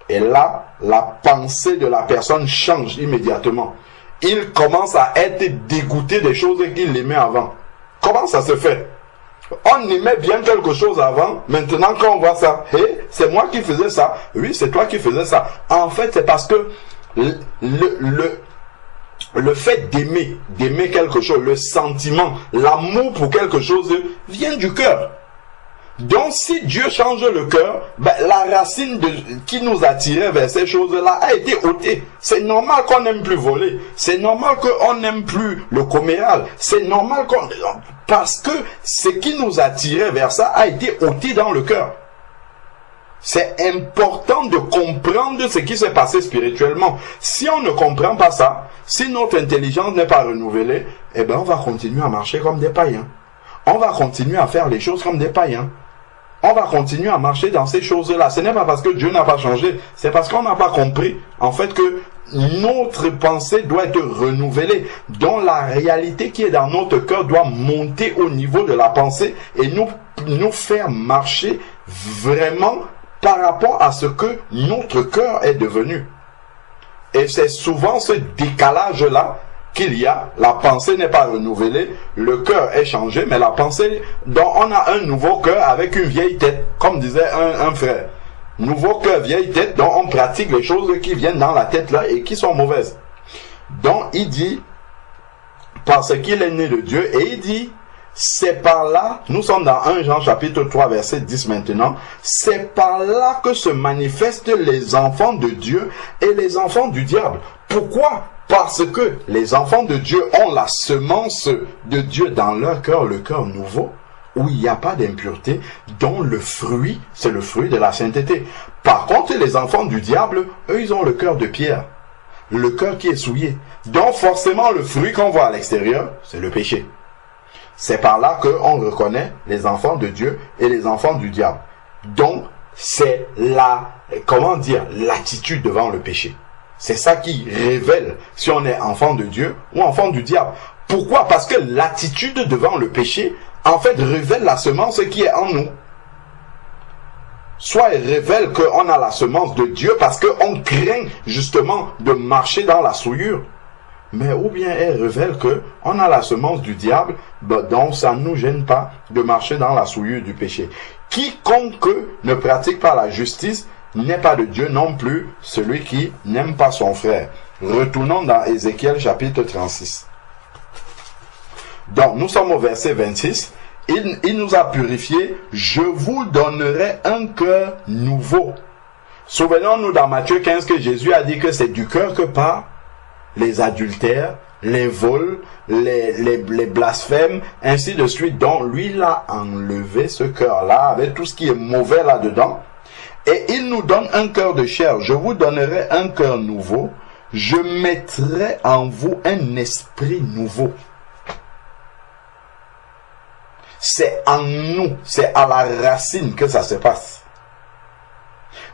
Et là, la pensée de la personne change immédiatement. Il commence à être dégoûté des choses qu'il aimait avant. Comment ça se fait? On aimait bien quelque chose avant, maintenant quand on voit ça, hey, c'est moi qui faisais ça, oui c'est toi qui faisais ça. En fait c'est parce que le fait d'aimer quelque chose, le sentiment, l'amour pour quelque chose vient du cœur. Donc si Dieu change le cœur, la racine qui nous attirait vers ces choses-là a été ôtée. C'est normal qu'on n'aime plus voler. C'est normal qu'on n'aime plus le comméral. C'est normal parce que ce qui nous attirait vers ça a été ôté dans le cœur. C'est important de comprendre ce qui s'est passé spirituellement. Si on ne comprend pas ça, si notre intelligence n'est pas renouvelée, eh ben on va continuer à marcher comme des païens. On va continuer à faire les choses comme des païens. On va continuer à marcher dans ces choses-là. Ce n'est pas parce que Dieu n'a pas changé, c'est parce qu'on n'a pas compris, en fait, que notre pensée doit être renouvelée, dont la réalité qui est dans notre cœur doit monter au niveau de la pensée et nous faire marcher vraiment par rapport à ce que notre cœur est devenu. Et c'est souvent ce décalage-là qu'il y a. La pensée n'est pas renouvelée, le cœur est changé, mais la pensée, donc on a un nouveau cœur avec une vieille tête, comme disait un frère. Nouveau cœur, vieille tête, donc on pratique les choses qui viennent dans la tête là et qui sont mauvaises. Donc il dit, parce qu'il est né de Dieu, et il dit, c'est par là, nous sommes dans 1 Jean chapitre 3 verset 10 maintenant, c'est par là que se manifestent les enfants de Dieu et les enfants du diable. Pourquoi? Parce que les enfants de Dieu ont la semence de Dieu dans leur cœur, le cœur nouveau. où il n'y a pas d'impureté, dont le fruit, c'est le fruit de la sainteté. Par contre, les enfants du diable, eux, ils ont le cœur de pierre, le cœur qui est souillé. Donc forcément, le fruit qu'on voit à l'extérieur, c'est le péché. C'est par là qu'on reconnaît les enfants de Dieu et les enfants du diable. Donc, c'est l'attitude devant le péché. C'est ça qui révèle si on est enfant de Dieu ou enfant du diable. Pourquoi? Parce que l'attitude devant le péché, en fait, révèle la semence qui est en nous. Soit elle révèle qu'on a la semence de Dieu parce qu'on craint justement de marcher dans la souillure. Mais ou bien elle révèle qu'on a la semence du diable, donc ça ne nous gêne pas de marcher dans la souillure du péché. Quiconque ne pratique pas la justice n'est pas de Dieu non plus, celui qui n'aime pas son frère. Retournons dans Ézéchiel chapitre 36. Donc nous sommes au verset 26. Il nous a purifiés, je vous donnerai un cœur nouveau. Souvenons-nous dans Matthieu 15 que Jésus a dit que c'est du cœur que part les adultères, les vols, les blasphèmes, ainsi de suite. Donc lui, il a enlevé ce cœur-là avec tout ce qui est mauvais là-dedans. Et il nous donne un cœur de chair. Je vous donnerai un cœur nouveau. Je mettrai en vous un esprit nouveau. C'est en nous, c'est à la racine que ça se passe.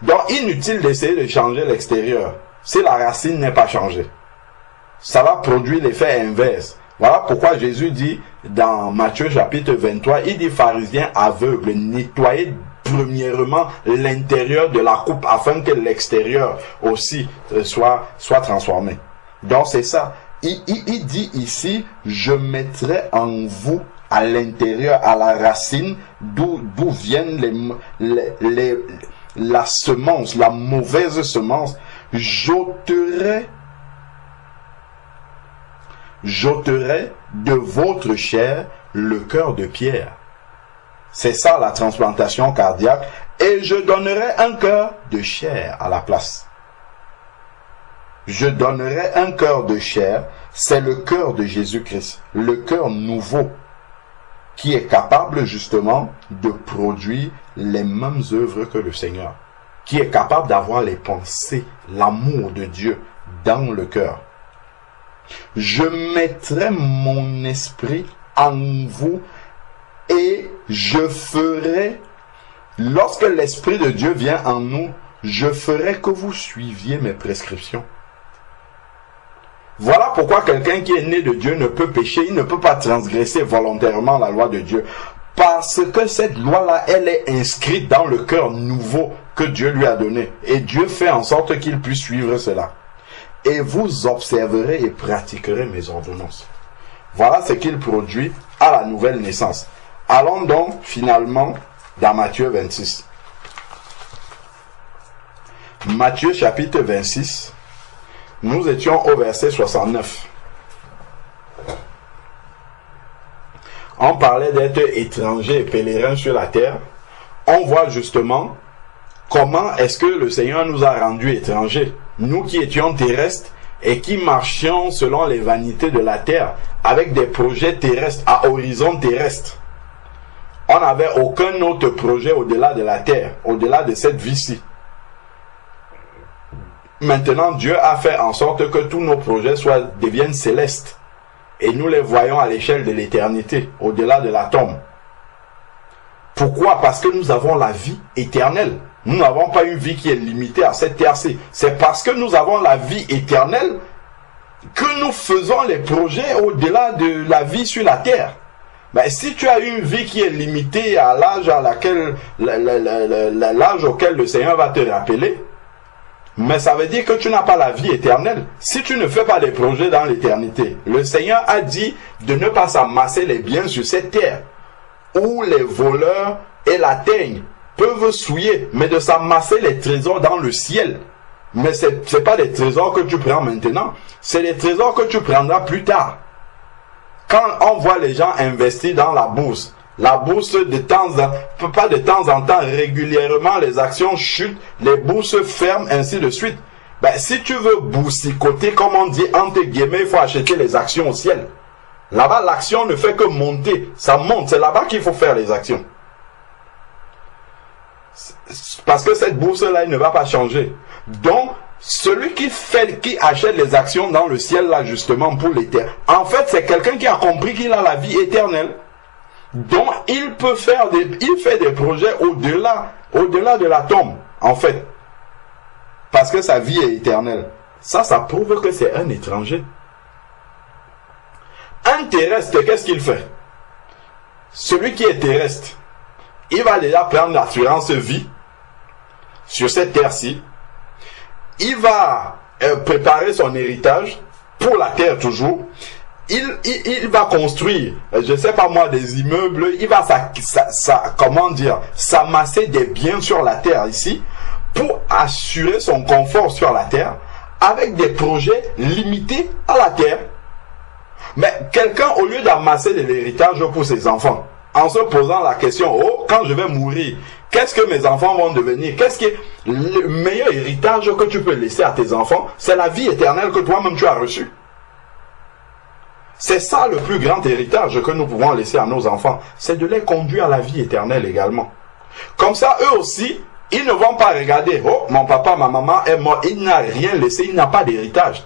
Donc, inutile d'essayer de changer l'extérieur si la racine n'est pas changée. Ça va produire l'effet inverse. Voilà pourquoi Jésus dit dans Matthieu chapitre 23, il dit pharisiens aveugles, nettoyez premièrement l'intérieur de la coupe afin que l'extérieur aussi soit transformé. Donc, c'est ça. Il dit ici, je mettrai en vous à l'intérieur, à la racine, d'où viennent la semence, la mauvaise semence. J'ôterai de votre chair le cœur de pierre. C'est ça la transplantation cardiaque. Et je donnerai un cœur de chair à la place. Je donnerai un cœur de chair. C'est le cœur de Jésus-Christ. Le cœur nouveau, qui est capable justement de produire les mêmes œuvres que le Seigneur, qui est capable d'avoir les pensées, l'amour de Dieu dans le cœur. Je mettrai mon esprit en vous et je ferai, lorsque l'esprit de Dieu vient en nous, je ferai que vous suiviez mes prescriptions. Voilà pourquoi quelqu'un qui est né de Dieu ne peut pécher, il ne peut pas transgresser volontairement la loi de Dieu. Parce que cette loi-là, elle est inscrite dans le cœur nouveau que Dieu lui a donné. Et Dieu fait en sorte qu'il puisse suivre cela. Et vous observerez et pratiquerez mes ordonnances. Voilà ce qu'il produit à la nouvelle naissance. Allons donc finalement dans Matthieu 26. Matthieu chapitre 26. Nous étions au verset 69. On parlait d'être étranger et pèlerin sur la terre. On voit justement comment est-ce que le Seigneur nous a rendus étrangers. Nous qui étions terrestres et qui marchions selon les vanités de la terre, avec des projets terrestres, à horizon terrestre. On n'avait aucun autre projet au-delà de la terre, au-delà de cette vie-ci. Maintenant, Dieu a fait en sorte que tous nos projets deviennent célestes. Et nous les voyons à l'échelle de l'éternité, au-delà de la tombe. Pourquoi? Parce que nous avons la vie éternelle. Nous n'avons pas une vie qui est limitée à cette terre-ci. C'est parce que nous avons la vie éternelle que nous faisons les projets au-delà de la vie sur la terre. Ben, si tu as une vie qui est limitée à l'âge auquel le Seigneur va te rappeler, mais ça veut dire que tu n'as pas la vie éternelle. Si tu ne fais pas des projets dans l'éternité, le Seigneur a dit de ne pas s'amasser les biens sur cette terre, où les voleurs et la teigne peuvent souiller, mais de s'amasser les trésors dans le ciel. Mais ce n'est pas des trésors que tu prends maintenant, c'est des trésors que tu prendras plus tard. Quand on voit les gens investir dans la bourse pas de temps en temps, régulièrement, les actions chutent, les bourses ferment, ainsi de suite. Ben, si tu veux boursicoter, comme on dit, entre guillemets, il faut acheter les actions au ciel. Là-bas, l'action ne fait que monter. Ça monte. C'est là-bas qu'il faut faire les actions. Parce que cette bourse-là, elle ne va pas changer. Donc, celui qui achète les actions dans le ciel, là, justement, pour l'éternel, en fait, c'est quelqu'un qui a compris qu'il a la vie éternelle. Donc, il peut faire il fait des projets au-delà de la tombe, en fait. Parce que sa vie est éternelle. Ça prouve que c'est un étranger. Un terrestre, qu'est-ce qu'il fait? Celui qui est terrestre, il va déjà prendre l'assurance vie sur cette terre-ci. Il va préparer son héritage pour la terre toujours. Il va construire, je ne sais pas moi, des immeubles. Il va s'amasser des biens sur la terre ici pour assurer son confort sur la terre avec des projets limités à la terre. Mais quelqu'un, au lieu d'amasser de l'héritage pour ses enfants, en se posant la question, oh, quand je vais mourir, qu'est-ce que mes enfants vont devenir? Qu'est-ce que le meilleur héritage que tu peux laisser à tes enfants? C'est la vie éternelle que toi-même tu as reçue. C'est ça le plus grand héritage que nous pouvons laisser à nos enfants. C'est de les conduire à la vie éternelle également. Comme ça, eux aussi, ils ne vont pas regarder, oh, mon papa, ma maman est mort, il n'a rien laissé, il n'a pas d'héritage.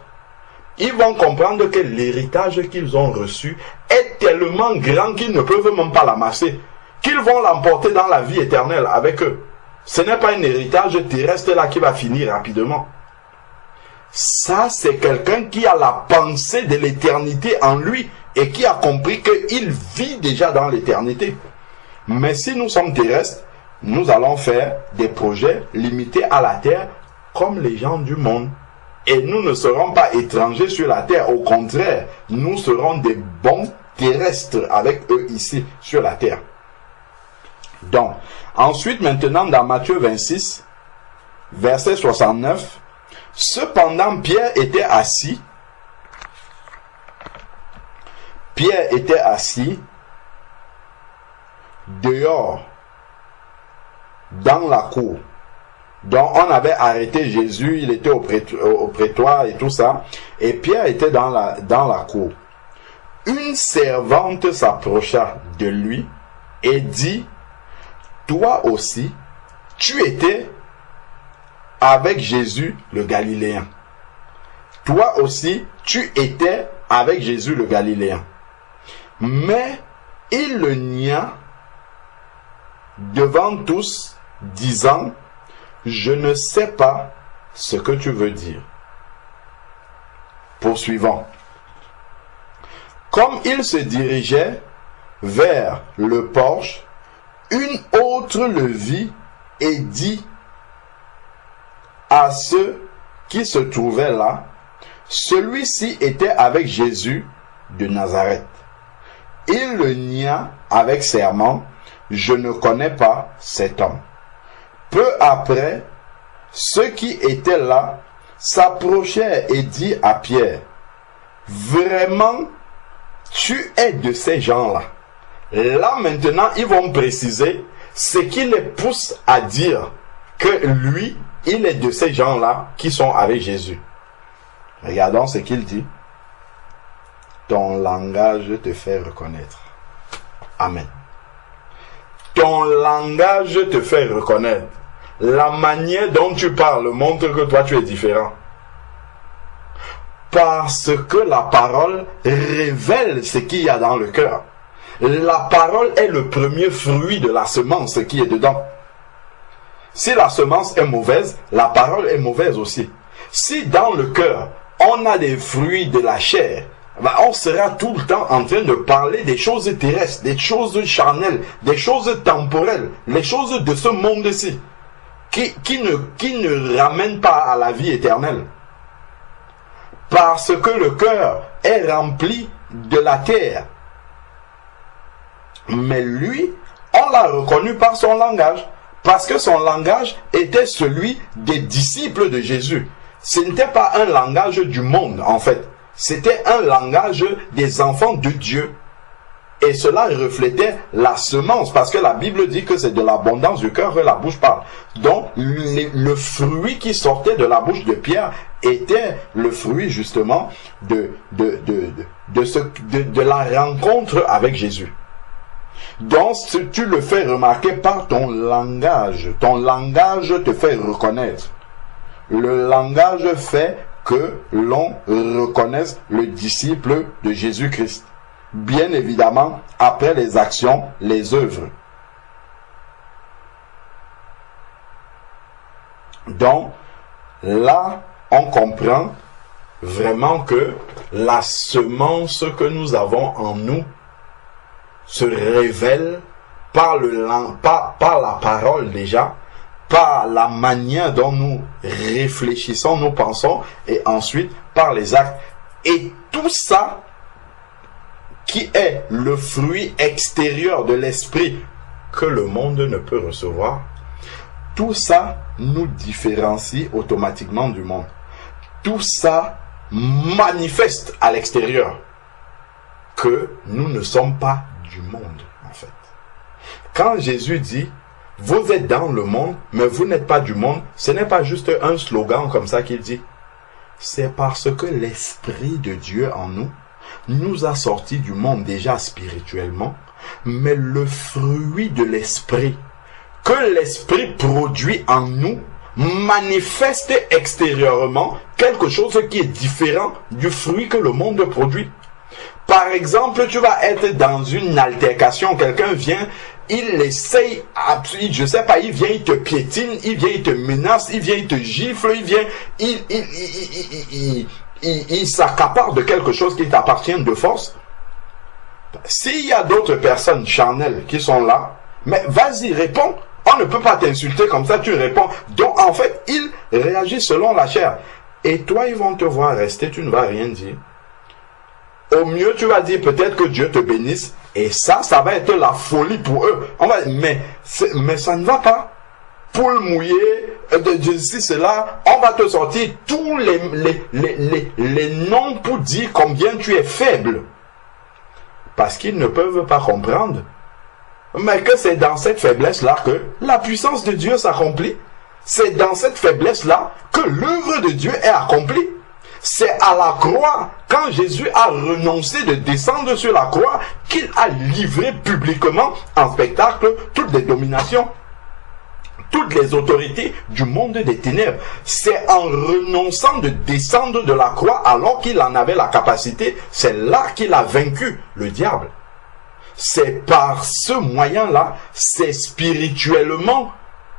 Ils vont comprendre que l'héritage qu'ils ont reçu est tellement grand qu'ils ne peuvent même pas l'amasser, qu'ils vont l'emporter dans la vie éternelle avec eux. Ce n'est pas un héritage terrestre là qui va finir rapidement. Ça, c'est quelqu'un qui a la pensée de l'éternité en lui et qui a compris qu'il vit déjà dans l'éternité. Mais si nous sommes terrestres, nous allons faire des projets limités à la terre comme les gens du monde. Et nous ne serons pas étrangers sur la terre. Au contraire, nous serons des bons terrestres avec eux ici sur la terre. Donc, ensuite, maintenant, dans Matthieu 26, verset 69, cependant, Pierre était assis. Pierre était assis dehors, dans la cour. Donc, on avait arrêté Jésus, il était au prétoire et tout ça. Et Pierre était dans la cour. Une servante s'approcha de lui et dit, toi aussi, tu étais avec Jésus le Galiléen. Toi aussi, tu étais avec Jésus le Galiléen. Mais il le nia devant tous, disant, je ne sais pas ce que tu veux dire. Poursuivons. Comme il se dirigeait vers le porche, une autre le vit et dit à ceux qui se trouvaient là, celui-ci était avec Jésus de Nazareth. Il le nia avec serment, je ne connais pas cet homme. Peu après, ceux qui étaient là s'approchèrent et dirent à Pierre, vraiment, tu es de ces gens-là. Là maintenant, ils vont préciser ce qui les pousse à dire que lui, il est de ces gens-là qui sont avec Jésus. Regardons ce qu'il dit. Ton langage te fait reconnaître. Amen. Ton langage te fait reconnaître. La manière dont tu parles montre que toi tu es différent. Parce que la parole révèle ce qu'il y a dans le cœur. La parole est le premier fruit de la semence qui est dedans. Si la semence est mauvaise, la parole est mauvaise aussi. Si dans le cœur, on a des fruits de la chair, on sera tout le temps en train de parler des choses terrestres, des choses charnelles, des choses temporelles, les choses de ce monde-ci, qui ne ramènent pas à la vie éternelle. Parce que le cœur est rempli de la terre. Mais lui, on l'a reconnu par son langage. Parce que son langage était celui des disciples de Jésus. Ce n'était pas un langage du monde, en fait. C'était un langage des enfants de Dieu. Et cela reflétait la semence, parce que la Bible dit que c'est de l'abondance du cœur que la bouche parle. Donc, le fruit qui sortait de la bouche de Pierre était le fruit justement de la rencontre avec Jésus. Donc, tu le fais remarquer par ton langage. Ton langage te fait reconnaître. Le langage fait que l'on reconnaisse le disciple de Jésus-Christ. Bien évidemment, après les actions, les œuvres. Donc, là, on comprend vraiment que la semence que nous avons en nous se révèle par la parole déjà, par la manière dont nous réfléchissons, nous pensons, et ensuite par les actes. Et tout ça, qui est le fruit extérieur de l'esprit que le monde ne peut recevoir, tout ça nous différencie automatiquement du monde. Tout ça manifeste à l'extérieur que nous ne sommes pas du monde, en fait. Quand Jésus dit « Vous êtes dans le monde, mais vous n'êtes pas du monde », ce n'est pas juste un slogan comme ça qu'il dit. C'est parce que l'Esprit de Dieu en nous a sortis du monde déjà spirituellement, mais le fruit de l'Esprit que l'Esprit produit en nous manifeste extérieurement quelque chose qui est différent du fruit que le monde produit. Par exemple, tu vas être dans une altercation, quelqu'un vient, il essaye, je sais pas, il vient, il te piétine, il vient, il te menace, il vient, il te gifle, il vient, il s'accapare de quelque chose qui t'appartient de force. S'il y a d'autres personnes charnelles qui sont là, mais vas-y, réponds. On ne peut pas t'insulter comme ça, tu réponds. Donc, en fait, il réagit selon la chair. Et toi, ils vont te voir rester, tu ne vas rien dire. Au mieux, tu vas dire peut-être que Dieu te bénisse. Et ça va être la folie pour eux. Mais ça ne va pas. Poule mouillée, de cela, on va te sortir tous les noms pour dire combien tu es faible. Parce qu'ils ne peuvent pas comprendre. Mais que c'est dans cette faiblesse-là que la puissance de Dieu s'accomplit. C'est dans cette faiblesse-là que l'œuvre de Dieu est accomplie. C'est à la croix, quand Jésus a renoncé de descendre sur la croix, qu'il a livré publiquement en spectacle toutes les dominations, toutes les autorités du monde des ténèbres. C'est en renonçant de descendre de la croix alors qu'il en avait la capacité, c'est là qu'il a vaincu le diable. C'est par ce moyen-là, c'est spirituellement,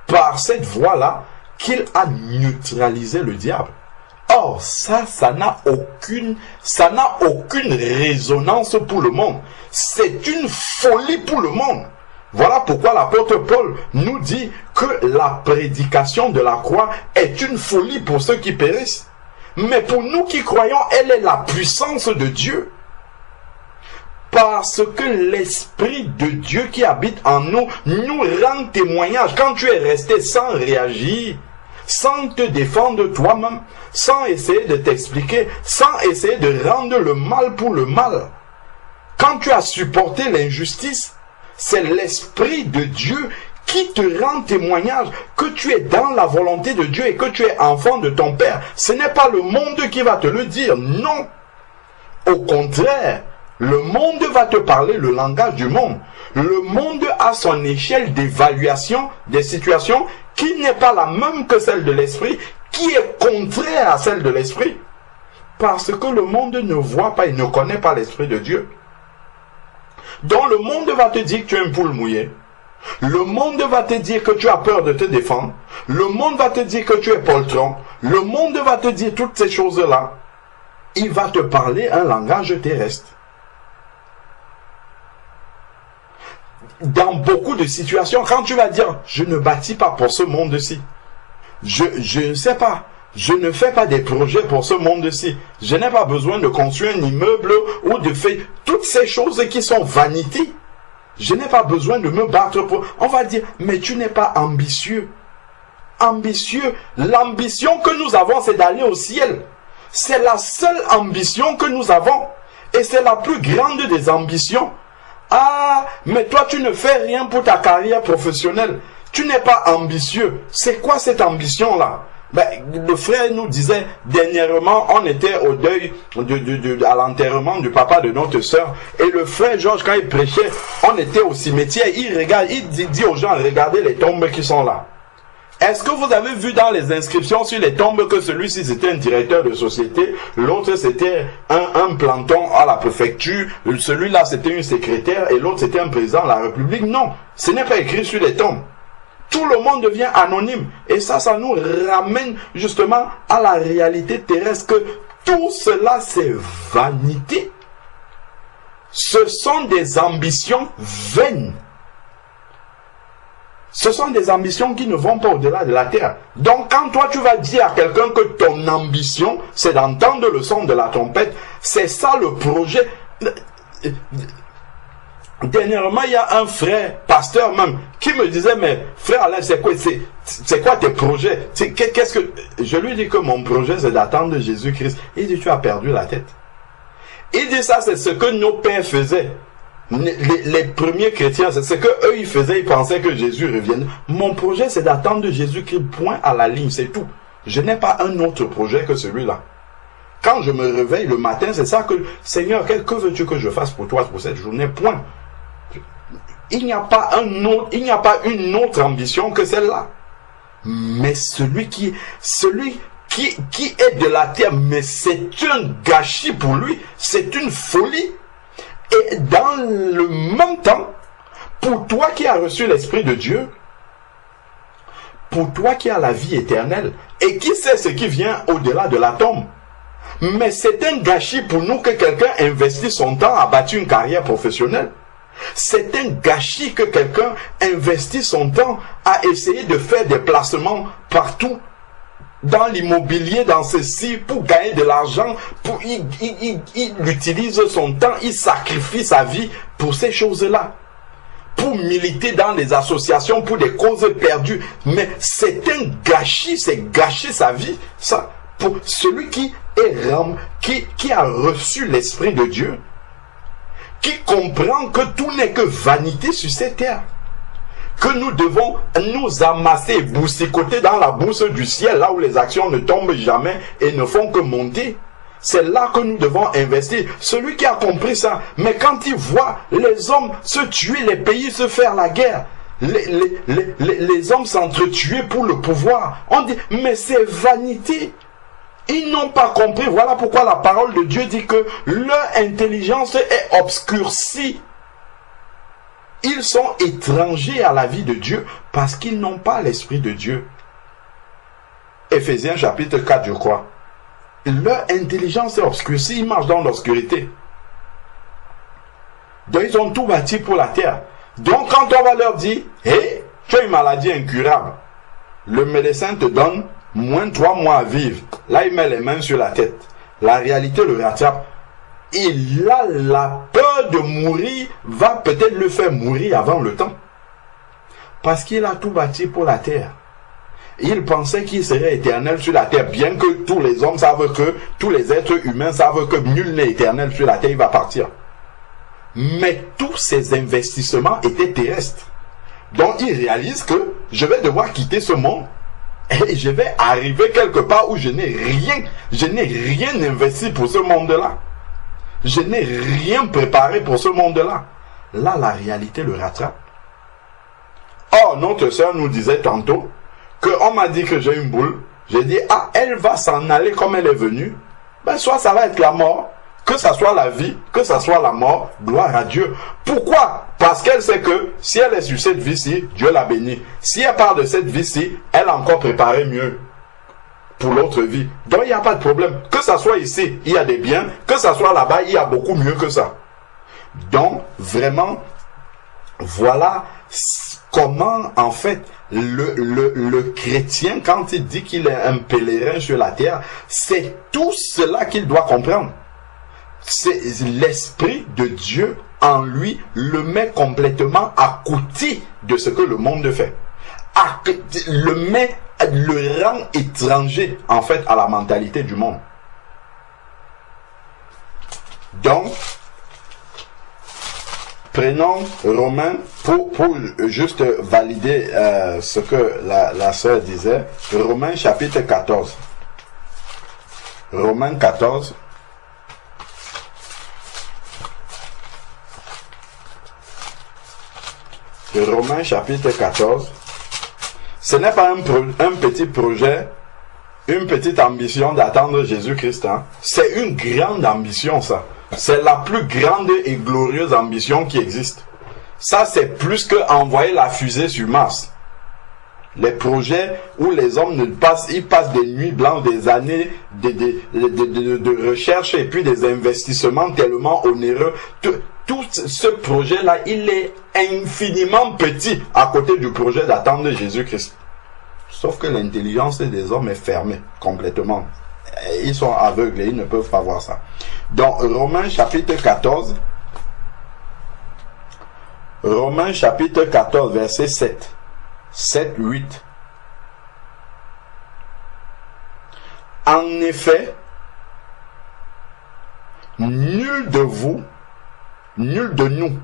par cette voie-là, qu'il a neutralisé le diable. Or, ça n'a aucune résonance pour le monde. C'est une folie pour le monde. Voilà pourquoi l'apôtre Paul nous dit que la prédication de la croix est une folie pour ceux qui périssent. Mais pour nous qui croyons, elle est la puissance de Dieu. Parce que l'Esprit de Dieu qui habite en nous rend témoignage. Quand tu es resté sans réagir, sans te défendre toi-même, sans essayer de t'expliquer, sans essayer de rendre le mal pour le mal. Quand tu as supporté l'injustice, c'est l'Esprit de Dieu qui te rend témoignage que tu es dans la volonté de Dieu et que tu es enfant de ton Père. Ce n'est pas le monde qui va te le dire, non. Au contraire, le monde va te parler le langage du monde. Le monde a son échelle d'évaluation des situations qui n'est pas la même que celle de l'esprit, qui est contraire à celle de l'esprit. Parce que le monde ne voit pas et ne connaît pas l'esprit de Dieu. Donc le monde va te dire que tu es une poule mouillée. Le monde va te dire que tu as peur de te défendre. Le monde va te dire que tu es poltron. Le monde va te dire toutes ces choses-là. Il va te parler un langage terrestre. Dans beaucoup de situations, quand tu vas dire « Je ne bâtis pas pour ce monde-ci. Je ne sais pas. Je ne fais pas des projets pour ce monde-ci. Je n'ai pas besoin de construire un immeuble ou de faire toutes ces choses qui sont vanité. Je n'ai pas besoin de me battre pour... » On va dire « Mais tu n'es pas ambitieux. » Ambitieux. L'ambition que nous avons, c'est d'aller au ciel. C'est la seule ambition que nous avons. Et c'est la plus grande des ambitions. Ah, mais toi tu ne fais rien pour ta carrière professionnelle. Tu n'es pas ambitieux. C'est quoi cette ambition-là? Ben, le frère nous disait, dernièrement, on était au deuil, à l'enterrement du papa de notre sœur. Et le frère Georges, quand il prêchait, on était au cimetière. Il dit aux gens, regardez les tombes qui sont là. Est-ce que vous avez vu dans les inscriptions sur les tombes que celui-ci c'était un directeur de société, l'autre c'était un planton à la préfecture, celui-là c'était une secrétaire et l'autre c'était un président de la République? Non, ce n'est pas écrit sur les tombes. Tout le monde devient anonyme. Et ça nous ramène justement à la réalité terrestre que tout cela c'est vanité. Ce sont des ambitions vaines. Ce sont des ambitions qui ne vont pas au-delà de la terre. Donc quand toi tu vas dire à quelqu'un que ton ambition c'est d'entendre le son de la trompette, c'est ça le projet. Dernièrement, il y a un frère, pasteur même, qui me disait, mais frère Alain, c'est quoi tes projets? Qu'est-ce que... Je lui dis que mon projet, c'est d'attendre Jésus-Christ. Il dit, tu as perdu la tête. Il dit ça, c'est ce que nos pères faisaient. Les premiers chrétiens, c'est ce que eux ils faisaient, ils pensaient que Jésus revienne. Mon projet, c'est d'attendre Jésus-Christ, point à la ligne, c'est tout. Je n'ai pas un autre projet que celui-là. Quand je me réveille le matin, c'est ça que... Seigneur, que veux-tu que je fasse pour toi pour cette journée? Point. Il n'y a pas une autre ambition que celle-là. Mais celui qui est de la terre, mais c'est un gâchis pour lui, c'est une folie. Et dans le même temps, pour toi qui as reçu l'Esprit de Dieu, pour toi qui as la vie éternelle, et qui sait ce qui vient au-delà de la tombe, mais c'est un gâchis pour nous que quelqu'un investisse son temps à bâtir une carrière professionnelle. C'est un gâchis que quelqu'un investisse son temps à essayer de faire des placements partout, dans l'immobilier, dans ceci, pour gagner de l'argent. Il utilise son temps, il sacrifie sa vie pour ces choses-là. Pour militer dans des associations, pour des causes perdues. Mais c'est un gâchis, c'est gâcher sa vie. Ça, pour celui qui a reçu l'Esprit de Dieu, qui comprend que tout n'est que vanité sur cette terre, que nous devons nous amasser et boursicoter dans la bourse du ciel, là où les actions ne tombent jamais et ne font que monter. C'est là que nous devons investir. Celui qui a compris ça, mais quand il voit les hommes se tuer, les pays se faire la guerre, les hommes s'entretuer pour le pouvoir, on dit, mais c'est vanité. Ils n'ont pas compris. Voilà pourquoi la parole de Dieu dit que leur intelligence est obscurcie. Ils sont étrangers à la vie de Dieu parce qu'ils n'ont pas l'Esprit de Dieu. Éphésiens chapitre 4, je crois. Leur intelligence est obscurcie, ils marchent dans l'obscurité. Donc ils ont tout bâti pour la terre. Donc quand on va leur dire, hé, tu as une maladie incurable, le médecin te donne moins 3 mois à vivre. Là, il met les mains sur la tête. La réalité le rattrape. Et là, la peur de mourir va peut-être le faire mourir avant le temps. Parce qu'il a tout bâti pour la terre. Il pensait qu'il serait éternel sur la terre, bien que tous les hommes savent que, tous les êtres humains savent que nul n'est éternel sur la terre, il va partir. Mais tous ces investissements étaient terrestres. Donc il réalise que je vais devoir quitter ce monde et je vais arriver quelque part où je n'ai rien investi pour ce monde-là. Je n'ai rien préparé pour ce monde-là. Là, la réalité le rattrape. Or, notre sœur nous disait tantôt qu'on m'a dit que j'ai une boule. J'ai dit, ah, elle va s'en aller comme elle est venue. Ben, soit ça va être la mort, que ça soit la vie, que ça soit la mort, gloire à Dieu. Pourquoi? Parce qu'elle sait que si elle est sur cette vie-ci, Dieu la bénit. Si elle part de cette vie-ci, elle a encore préparé mieux pour l'autre vie. Donc il n'y a pas de problème. Que ça soit ici, il y a des biens. Que ça soit là-bas, il y a beaucoup mieux que ça. Donc vraiment, voilà comment en fait le chrétien, quand il dit qu'il est un pèlerin sur la terre, c'est tout cela qu'il doit comprendre. C'est l'Esprit de Dieu en lui le met complètement à côté de ce que le monde fait. Le rend étranger en fait à la mentalité du monde. Donc, Prenons Romains pour juste valider ce que la sœur disait. Romains chapitre 14. Romains 14. Romains chapitre 14. Ce n'est pas un petit projet, une petite ambition d'attendre Jésus-Christ. Hein. C'est une grande ambition, ça. C'est la plus grande et glorieuse ambition qui existe. Ça, c'est plus que envoyer la fusée sur Mars. Les projets où les hommes ils passent des nuits blanches, des années de recherche et puis des investissements tellement onéreux. Tout ce projet-là, il est infiniment petit à côté du projet d'attendre Jésus-Christ. Sauf que l'intelligence des hommes est fermée complètement. Ils sont aveugles et ils ne peuvent pas voir ça. Donc, Romains chapitre 14. Romains chapitre 14, verset 7. 7, 8. En effet, nul de vous, nul de nous,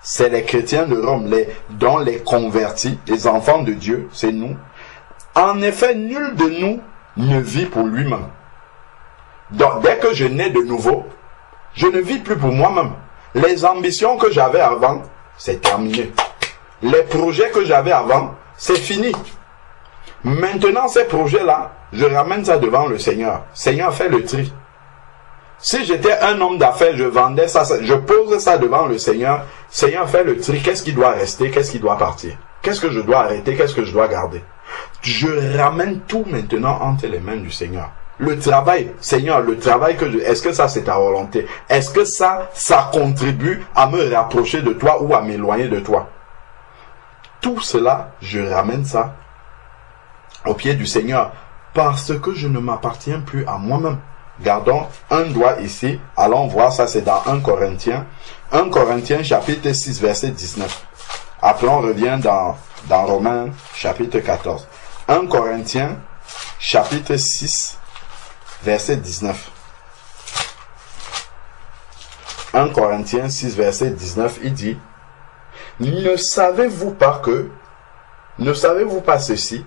c'est les chrétiens de Rome, dont les convertis, les enfants de Dieu, c'est nous. En effet, nul de nous ne vit pour lui-même. Donc, dès que je nais de nouveau, je ne vis plus pour moi-même. Les ambitions que j'avais avant, c'est terminé. Les projets que j'avais avant, c'est fini. Maintenant, ces projets-là, je ramène ça devant le Seigneur. Seigneur, fais le tri. Si j'étais un homme d'affaires, je vendais ça, je pose ça devant le Seigneur. Seigneur, fais le tri. Qu'est-ce qui doit rester? Qu'est-ce qui doit partir? Qu'est-ce que je dois arrêter? Qu'est-ce que je dois garder? Je ramène tout maintenant entre les mains du Seigneur. Le travail, Seigneur, le travail est-ce que ça c'est ta volonté? Est-ce que ça contribue à me rapprocher de toi ou à m'éloigner de toi? Tout cela, je ramène ça au pied du Seigneur parce que je ne m'appartiens plus à moi-même. Gardons un doigt ici. Allons voir ça, c'est dans 1 Corinthiens. 1 Corinthiens chapitre 6 verset 19. Après on revient dans Romains chapitre 14. 1 Corinthiens chapitre 6 verset 19. 1 Corinthiens 6 verset 19, il dit: ne savez-vous pas ceci?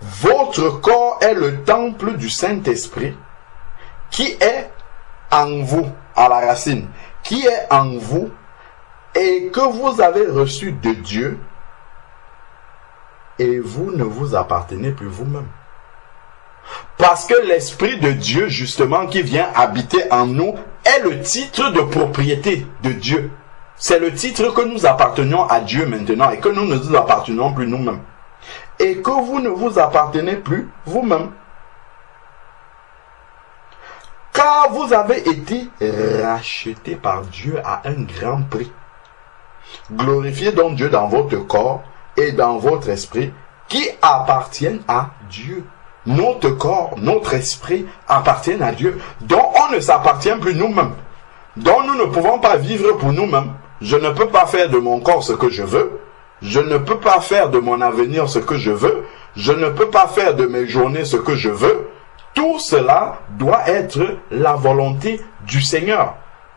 Votre corps est le temple du Saint-Esprit qui est en vous, à la racine, qui est en vous et que vous avez reçu de Dieu, et vous ne vous appartenez plus vous-même. Parce que l'Esprit de Dieu, justement, qui vient habiter en nous, est le titre de propriété de Dieu. C'est le titre que nous appartenons à Dieu maintenant et que nous ne nous appartenons plus nous-mêmes. Et que vous ne vous appartenez plus vous-même. Car vous avez été rachetés par Dieu à un grand prix. Glorifiez donc Dieu dans votre corps et dans votre esprit qui appartiennent à Dieu. Notre corps, notre esprit appartiennent à Dieu, dont on ne s'appartient plus nous-mêmes, dont nous ne pouvons pas vivre pour nous-mêmes. Je ne peux pas faire de mon corps ce que je veux, je ne peux pas faire de mon avenir ce que je veux, je ne peux pas faire de mes journées ce que je veux. Tout cela doit être la volonté du Seigneur,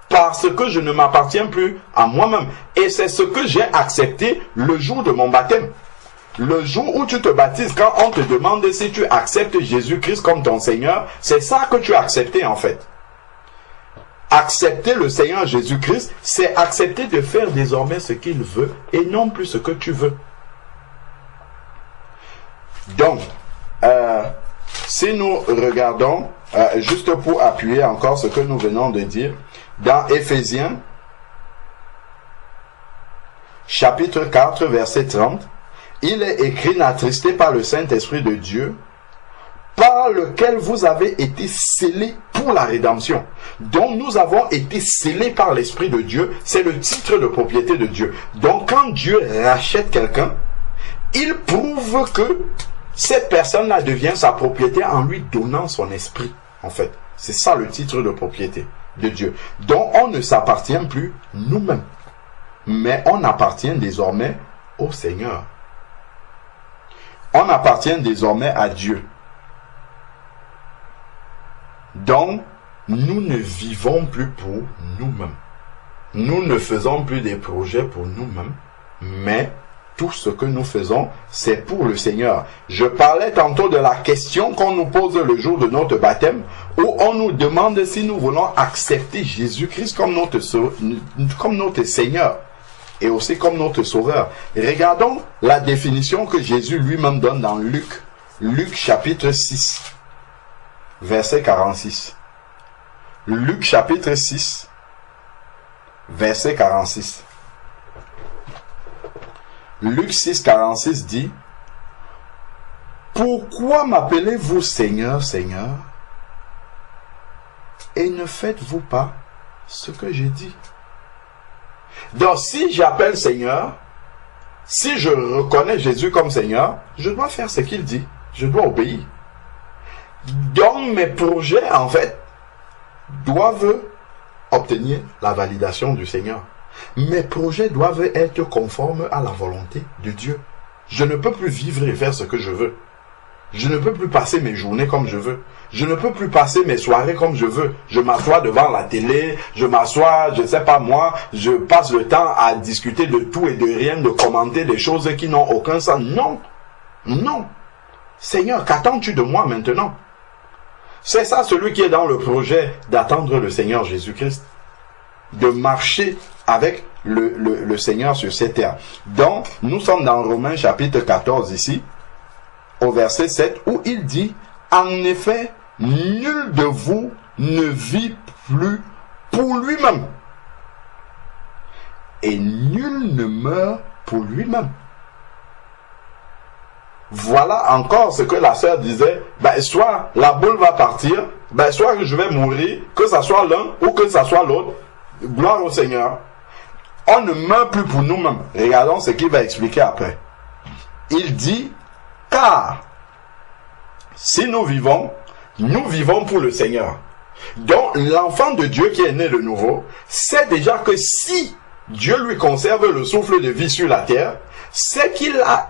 parce que je ne m'appartiens plus à moi-même. Et c'est ce que j'ai accepté le jour de mon baptême. Le jour où tu te baptises, quand on te demande si tu acceptes Jésus-Christ comme ton Seigneur, c'est ça que tu as accepté en fait. Accepter le Seigneur Jésus-Christ, c'est accepter de faire désormais ce qu'il veut et non plus ce que tu veux. Donc, si nous regardons, juste pour appuyer encore ce que nous venons de dire, dans Éphésiens, chapitre 4, verset 30, il est écrit: n'attristé par le Saint-Esprit de Dieu, par lequel vous avez été scellés pour la rédemption. Donc nous avons été scellés par l'Esprit de Dieu, c'est le titre de propriété de Dieu. Donc quand Dieu rachète quelqu'un, il prouve que cette personne-là devient sa propriété en lui donnant son esprit, en fait. C'est ça le titre de propriété de Dieu. Donc on ne s'appartient plus nous-mêmes, mais on appartient désormais au Seigneur. On appartient désormais à Dieu. Donc, nous ne vivons plus pour nous-mêmes. nous ne faisons plus des projets pour nous-mêmes, mais tout ce que nous faisons, c'est pour le Seigneur. Je parlais tantôt de la question qu'on nous pose le jour de notre baptême, où on nous demande si nous voulons accepter Jésus-Christ comme notre Seigneur et aussi comme notre Sauveur. Regardons la définition que Jésus lui-même donne dans Luc. Luc chapitre 6, verset 46. Luc chapitre 6, verset 46. Luc 6, 46 dit: pourquoi m'appelez-vous Seigneur, Seigneur, et ne faites-vous pas ce que j'ai dit? Donc si j'appelle Seigneur, si je reconnais Jésus comme Seigneur, je dois faire ce qu'il dit, je dois obéir. Donc mes projets, en fait, doivent obtenir la validation du Seigneur. Mes projets doivent être conformes à la volonté de Dieu. Je ne peux plus vivre et faire ce que je veux. Je ne peux plus passer mes journées comme je veux. Je ne peux plus passer mes soirées comme je veux. Je m'assois devant la télé, je m'assois, je ne sais pas moi, je passe le temps à discuter de tout et de rien, de commenter des choses qui n'ont aucun sens. Non, non. Seigneur, qu'attends-tu de moi maintenant? C'est ça celui qui est dans le projet d'attendre le Seigneur Jésus-Christ. De marcher avec le Seigneur sur cette terre. Donc, nous sommes dans Romains chapitre 14 ici, au verset 7, où il dit: en effet, nul de vous ne vit plus pour lui-même, et nul ne meurt pour lui-même. Voilà encore ce que la sœur disait: soit la boule va partir, soit je vais mourir, que ce soit l'un ou que ce soit l'autre. Gloire au Seigneur. On ne meurt plus pour nous-mêmes. Regardons ce qu'il va expliquer après. Il dit: car si nous vivons pour le Seigneur. Donc l'enfant de Dieu qui est né de nouveau sait déjà que si Dieu lui conserve le souffle de vie sur la terre, c'est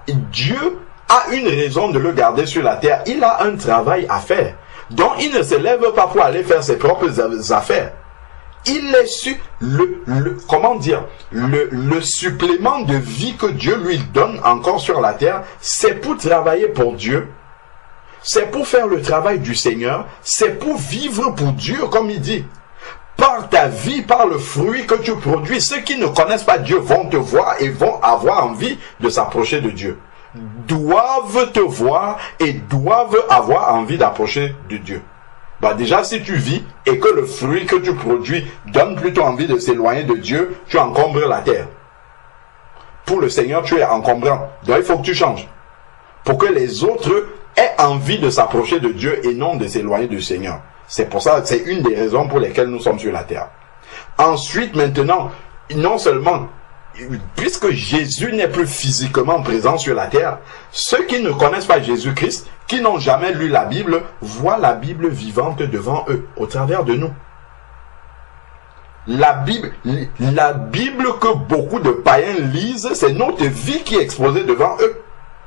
Dieu a une raison de le garder sur la terre. Il a un travail à faire. Donc il ne se lève pas pour aller faire ses propres affaires. Il est sur le supplément de vie que Dieu lui donne encore sur la terre, c'est pour travailler pour Dieu, c'est pour faire le travail du Seigneur, c'est pour vivre pour Dieu, comme il dit. Par ta vie, par le fruit que tu produis, ceux qui ne connaissent pas Dieu vont te voir et vont avoir envie de s'approcher de Dieu. Doivent te voir et doivent avoir envie d'approcher de Dieu. Déjà, si tu vis et que le fruit que tu produis donne plutôt envie de s'éloigner de Dieu, tu encombres la terre. Pour le Seigneur, tu es encombrant. Donc, il faut que tu changes. Pour que les autres aient envie de s'approcher de Dieu et non de s'éloigner du Seigneur. C'est pour ça, c'est une des raisons pour lesquelles nous sommes sur la terre. Ensuite, maintenant, non seulement, puisque Jésus n'est plus physiquement présent sur la terre, ceux qui ne connaissent pas Jésus-Christ, qui n'ont jamais lu la Bible, voient la Bible vivante devant eux, au travers de nous. La Bible que beaucoup de païens lisent, c'est notre vie qui est exposée devant eux.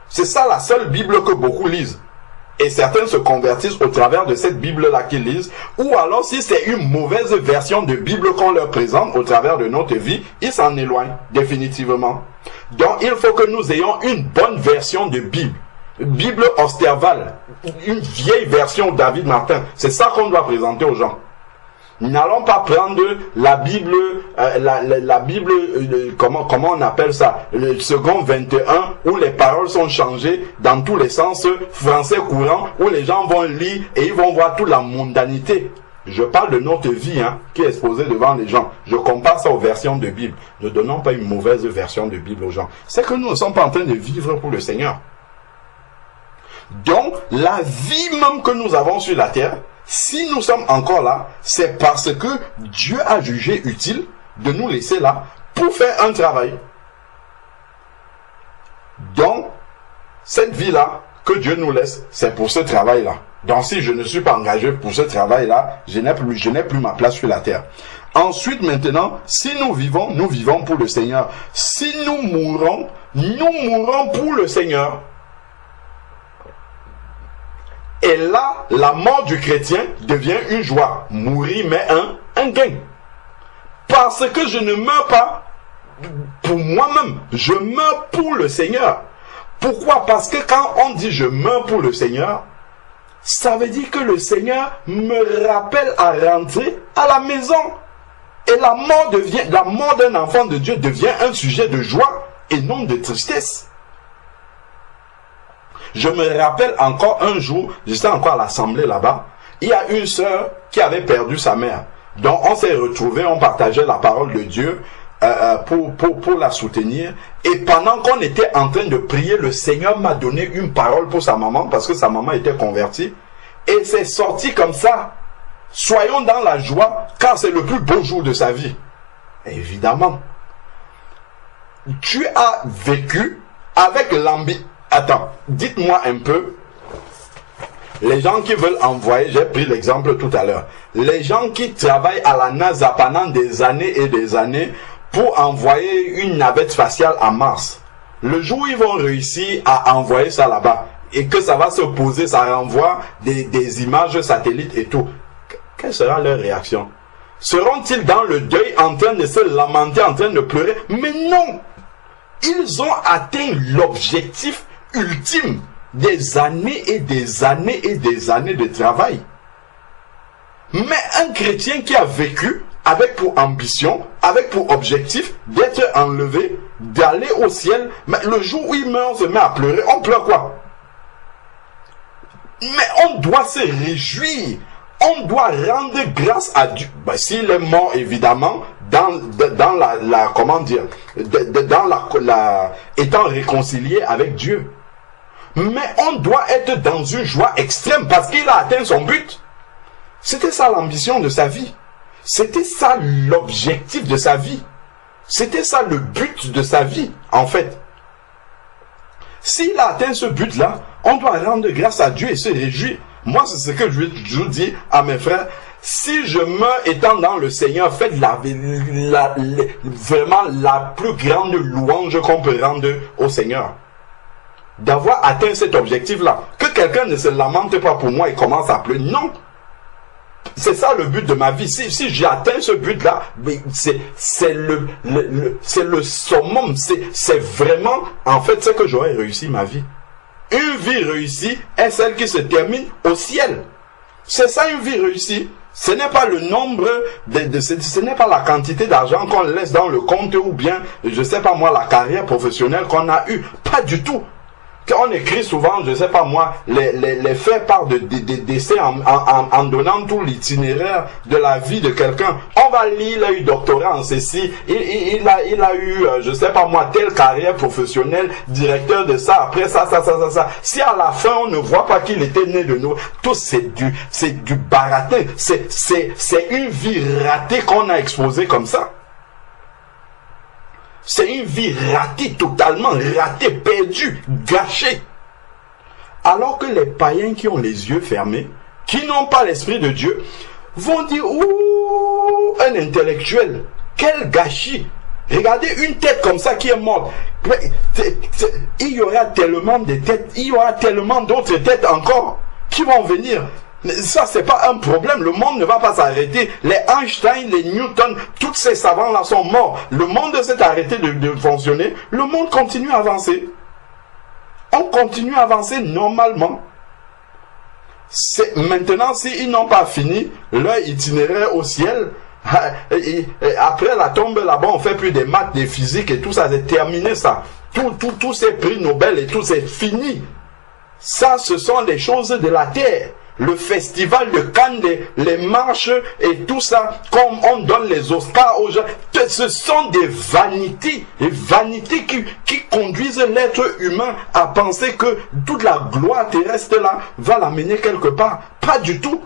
C'est ça la seule Bible que beaucoup lisent. Et certains se convertissent au travers de cette Bible-là qu'ils lisent. Ou alors, si c'est une mauvaise version de Bible qu'on leur présente au travers de notre vie, ils s'en éloignent définitivement. Donc, il faut que nous ayons une bonne version de Bible. Bible Osterval, une vieille version David Martin. C'est ça qu'on doit présenter aux gens. N'allons pas prendre la Bible, comment on appelle ça, le second 21, où les paroles sont changées dans tous les sens, français courant, où les gens vont lire et ils vont voir toute la mondanité. Je parle de notre vie qui est exposée devant les gens. Je compare ça aux versions de Bible. Ne donnons pas une mauvaise version de Bible aux gens. C'est que nous ne sommes pas en train de vivre pour le Seigneur. Donc, la vie même que nous avons sur la terre, si nous sommes encore là, c'est parce que Dieu a jugé utile de nous laisser là pour faire un travail. Donc, cette vie-là que Dieu nous laisse, c'est pour ce travail-là. Donc, si je ne suis pas engagé pour ce travail-là, je n'ai plus ma place sur la terre. Ensuite, maintenant, si nous vivons pour le Seigneur. Si nous mourons pour le Seigneur. Et là, la mort du chrétien devient une joie. Mourir, mais un gain. Parce que je ne meurs pas pour moi-même, je meurs pour le Seigneur. Pourquoi? Parce que quand on dit je meurs pour le Seigneur, ça veut dire que le Seigneur me rappelle à rentrer à la maison. Et la mort d'un enfant de Dieu devient un sujet de joie et non de tristesse. Je me rappelle encore un jour, j'étais encore à l'assemblée là-bas, il y a une sœur qui avait perdu sa mère. Donc on s'est retrouvés, on partageait la parole de Dieu pour la soutenir. Et pendant qu'on était en train de prier, le Seigneur m'a donné une parole pour sa maman, parce que sa maman était convertie. Et c'est sorti comme ça. Soyons dans la joie, car c'est le plus beau jour de sa vie. Évidemment. Tu as vécu avec l'ambition. Attends, dites-moi un peu. Les gens qui veulent envoyer, j'ai pris l'exemple tout à l'heure. Les gens qui travaillent à la NASA pendant des années et des années pour envoyer une navette spatiale à Mars. Le jour où ils vont réussir à envoyer ça là-bas et que ça va se poser, ça renvoie des images satellites et tout. Quelle sera leur réaction? Seront-ils dans le deuil en train de se lamenter, en train de pleurer? Mais non! Ils ont atteint l'objectif ultime des années et des années et des années de travail. Mais un chrétien qui a vécu avec pour ambition, avec pour objectif d'être enlevé, d'aller au ciel, mais le jour où il meurt, on se met à pleurer. On pleure quoi? Mais on doit se réjouir. On doit rendre grâce à Dieu. Ben, s'il est mort, évidemment, dans la comment dire, étant réconcilié avec Dieu. Mais on doit être dans une joie extrême parce qu'il a atteint son but. C'était ça l'ambition de sa vie. C'était ça l'objectif de sa vie. C'était ça le but de sa vie, en fait. S'il a atteint ce but-là, on doit rendre grâce à Dieu et se réjouir. Moi, c'est ce que je dis à mes frères. Si je meurs étant dans le Seigneur, faites vraiment la plus grande louange qu'on peut rendre au Seigneur. D'avoir atteint cet objectif-là. Que quelqu'un ne se lamente pas pour moi et commence à pleurer. Non. C'est ça le but de ma vie. Si j'ai atteint ce but-là, c'est le summum. C'est vraiment, en fait, ce que j'aurais réussi ma vie. Une vie réussie est celle qui se termine au ciel. C'est ça une vie réussie. Ce n'est pas le nombre, ce n'est pas la quantité d'argent qu'on laisse dans le compte ou bien, je ne sais pas moi, la carrière professionnelle qu'on a eue. Pas du tout. Quand on écrit souvent, je ne sais pas moi, les faits partent de décès en donnant tout l'itinéraire de la vie de quelqu'un. On va lire, il a eu doctorat en ceci, il a eu, je ne sais pas moi, telle carrière professionnelle, directeur de ça, après ça. Si à la fin on ne voit pas qu'il était né de nous, tout c'est du baratin, c'est une vie ratée qu'on a exposée comme ça. C'est une vie ratée, totalement ratée, perdue, gâchée. Alors que les païens qui ont les yeux fermés, qui n'ont pas l'esprit de Dieu, vont dire, ouh, un intellectuel, quel gâchis. Regardez une tête comme ça qui est morte. Il y aura tellement de têtes, il y aura tellement d'autres têtes encore qui vont venir. Ça, c'est pas un problème. Le monde ne va pas s'arrêter. Les Einstein, les Newton, tous ces savants-là sont morts. Le monde s'est arrêté de fonctionner. Le monde continue à avancer. On continue à avancer normalement. Maintenant, s'ils n'ont pas fini leur itinéraire au ciel, après la tombe là-bas, on fait plus des maths, des physiques et tout ça. C'est terminé ça. Tous ces prix Nobel et tout, c'est fini. Ça, ce sont les choses de la terre. Le festival de Cannes, les marches et tout ça, comme on donne les Oscars aux gens, ce sont des vanités qui conduisent l'être humain à penser que toute la gloire terrestre là va l'amener quelque part. Pas du tout.